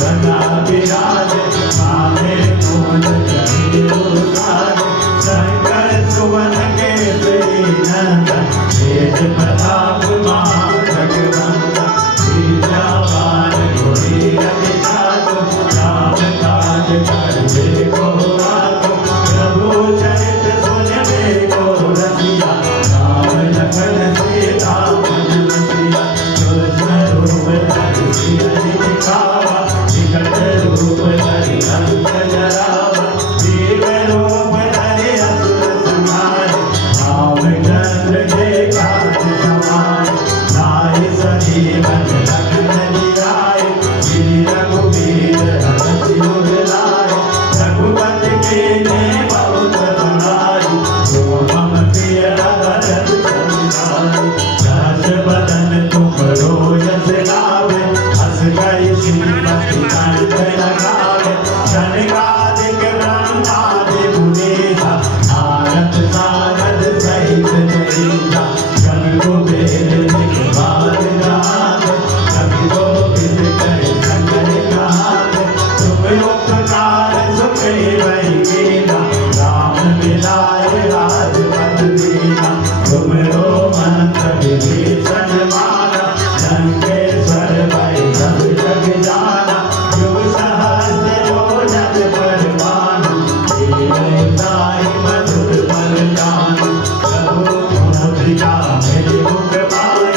गदा विराज कांधे मूल जनेऊ साज शंकर सुवन केसरी नंदन तेज प्रताप महाजगवंदन विद्यावान गुणी अति चातुर राम काज करबे को आतुर प्रभु चरित सुनबे को रसिया राम लखन सीता मन बसिया सूक्ष्म रूप धरि सियहि दिखावा विकट रूप धरि लंक जरावा दिव्य रूप धरि असुर संहारे रामचंद्र के काज सवारे लाए सजीवन लखन जियाए श्री रघुवीर हरषि उर लाए रघुपति कीन्हे बहुत बड़ाई जो मम प्रिय भरत सम भाई सहस बदन तुम रोयस गावे हस गई श्रीमती कंठ लगावे शनिकादिक ब्रह्मादि मुनीसा नारद सारद सहित जयीसा कवि कुबेर दिखवार गात कवि गोविंद कहे शंकर गात तुम उपकार सुखे वही कीना राम मिलाए राजपद दीना तुम रो मंत्र विभीषण माना लंकेश्वर भय सब जग जाना युग सहस्र योजन पर भानु देवताई मधुर पर जानु प्रभु मुद्रिका मेरे मुख पाए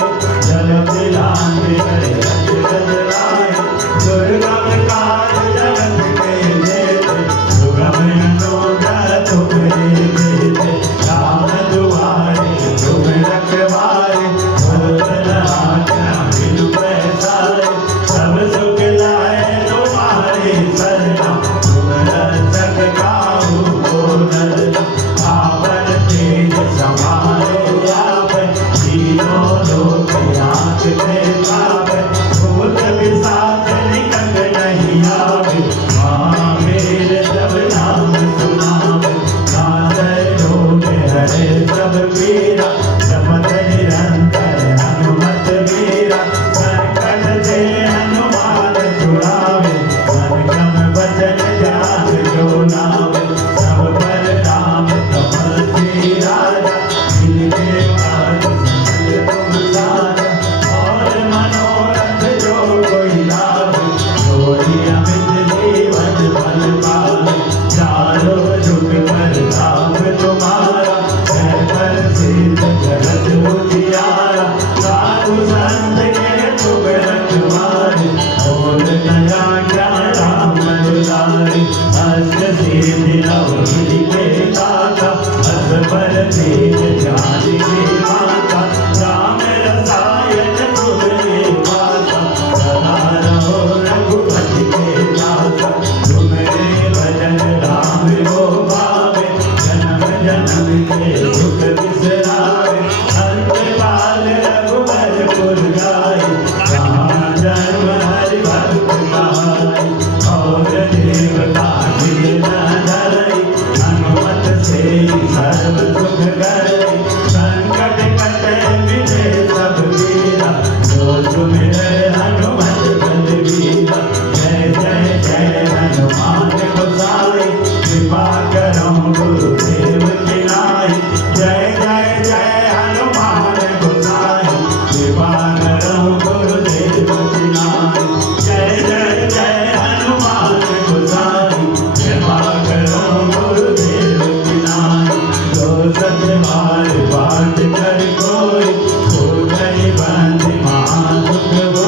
जल दिलान करे अजर लाए दुर्गम काज जगत के जेते सुगम अनुग्रह तुम्हारे देते राम दुआरे तुम रखवारे भोजन आज्ञा बिनु पैसारे सब सुख लाए तुम्हारे शरणा तुम रक्षक काहू को डरना पावन तेज समारे आवे तीनों लोक आँखते पावे भूत पिशाच निकट नहीं आवे महावीर जब नाम सुनावे नासै रोग हरे सब पीरा जपत निरंतर हनुमत वीरा संकट से हनुमान छुड़ावे संगम वचन जात जो नावे सब पर राम तपस्वी राजा जिनके काज सकल तुम साजा और मनोरथ जो कोई लावे सोई अमित जीवन फल पावे चारों जुग पर धाम तुम्हारा जय पर सिद्ध जगत उजियारा साधु संत के तुम रखवारे और नया ज्ञान राम दुलारे अष्ट सिद्धि नव निधि के दाता अस पर तेज जाति के माता राम रसायन तुम्हारे पासा सदा रहो रघुपति के दासा तुम्हारे भजन राम को पावे जन्म जन्म के दुख बिसरावे अंत काल रघुबर पुर गाए जहाँ जन्म हरि भक्त कहाई और देवता के न डरै हनुमत से सर्व सुख करे संकट कटे मिटे सब पीरा जो सुमिरै हनुमत बलवीरा जय जय जय हनुमान गोसाई कृपा करो गुरुदेव की नाई जय जय जय हनुमान गोसाई कृपा करो गुरुदेव की नाई जय जय जय हनुमान गोसाई कृपा करो गुरुदेव की नाई जो सतबार पाठ कर कोई हो गई बंद महासुख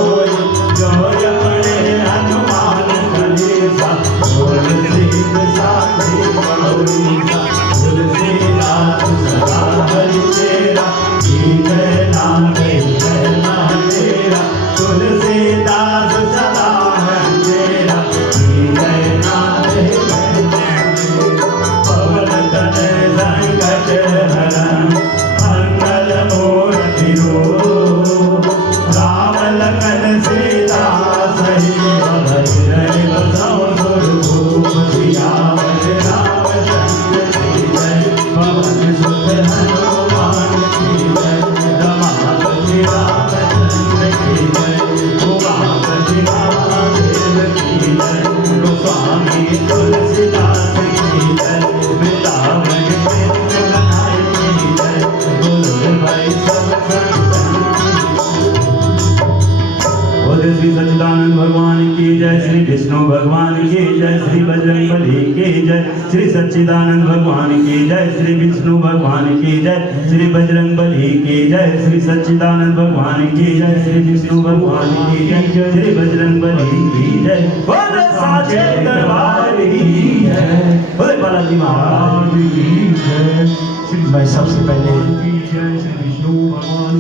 बोले श्री सच्चिदानंद भगवान की जय, श्री विष्णु भगवान की जय, श्री बजरंगबली की जय, श्री सच्चिदानंद भगवान की जय, श्री विष्णु भगवान की जय, श्री बजरंगबली की जय, श्री सच्चिदानंद भगवान की जय, श्री विष्णु भगवान की जय, श्री बजरंगबली की जय, बोले साचे दरबार की जय, बोले बालाजी महाराज की जय। मैं सबसे पहले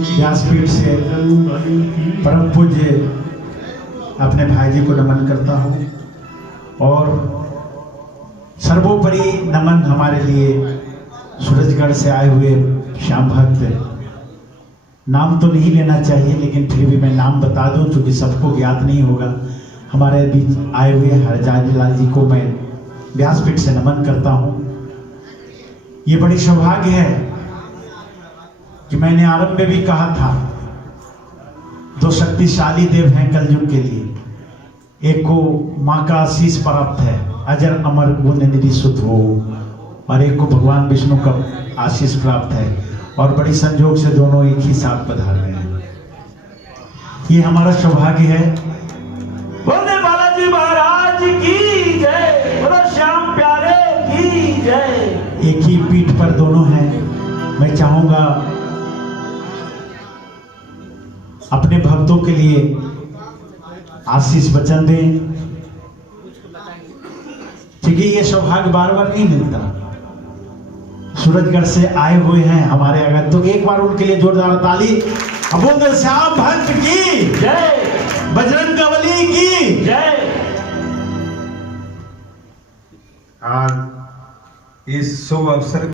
व्यासपीठ से परम पूज्य अपने भाई जी को नमन करता हूँ और सर्वोपरि नमन हमारे लिए सूरजगढ़ से आए हुए श्याम भक्त, नाम तो नहीं लेना चाहिए लेकिन फिर भी मैं नाम बता दूं क्योंकि सबको ज्ञात नहीं होगा। हमारे बीच आए हुए हरजाजी लाल जी को मैं व्यासपीठ से नमन करता हूँ। ये बड़ी सौभाग्य है कि मैंने आरंभ में भी कहा था, दो शक्तिशाली देव हैं कलयुग के लिए। एक को माँ का आशीष प्राप्त है, अजर अमर गुण निधि सुध हो, और एक को भगवान विष्णु का आशीष प्राप्त है, और बड़ी संजोग से दोनों एक ही साथ पधार रहे हैं। ये हमारा सौभाग्य है। बोले बालाजी महाराज की जय, बोलो श्याम प्यारे की जय। एक ही पीठ पर दोनों हैं। मैं चाहूंगा अपने भक्तों के लिए आशीष वचन दें, क्योंकि ये सौभाग्य बार बार नहीं मिलता। सूरजगढ़ से आए हुए हैं हमारे आगंतुक, एक बार उनके लिए जोरदार ताली। अब बोल दो श्याम भक्त की जय, बजरंगबली की जय। आज इस शुभ अवसर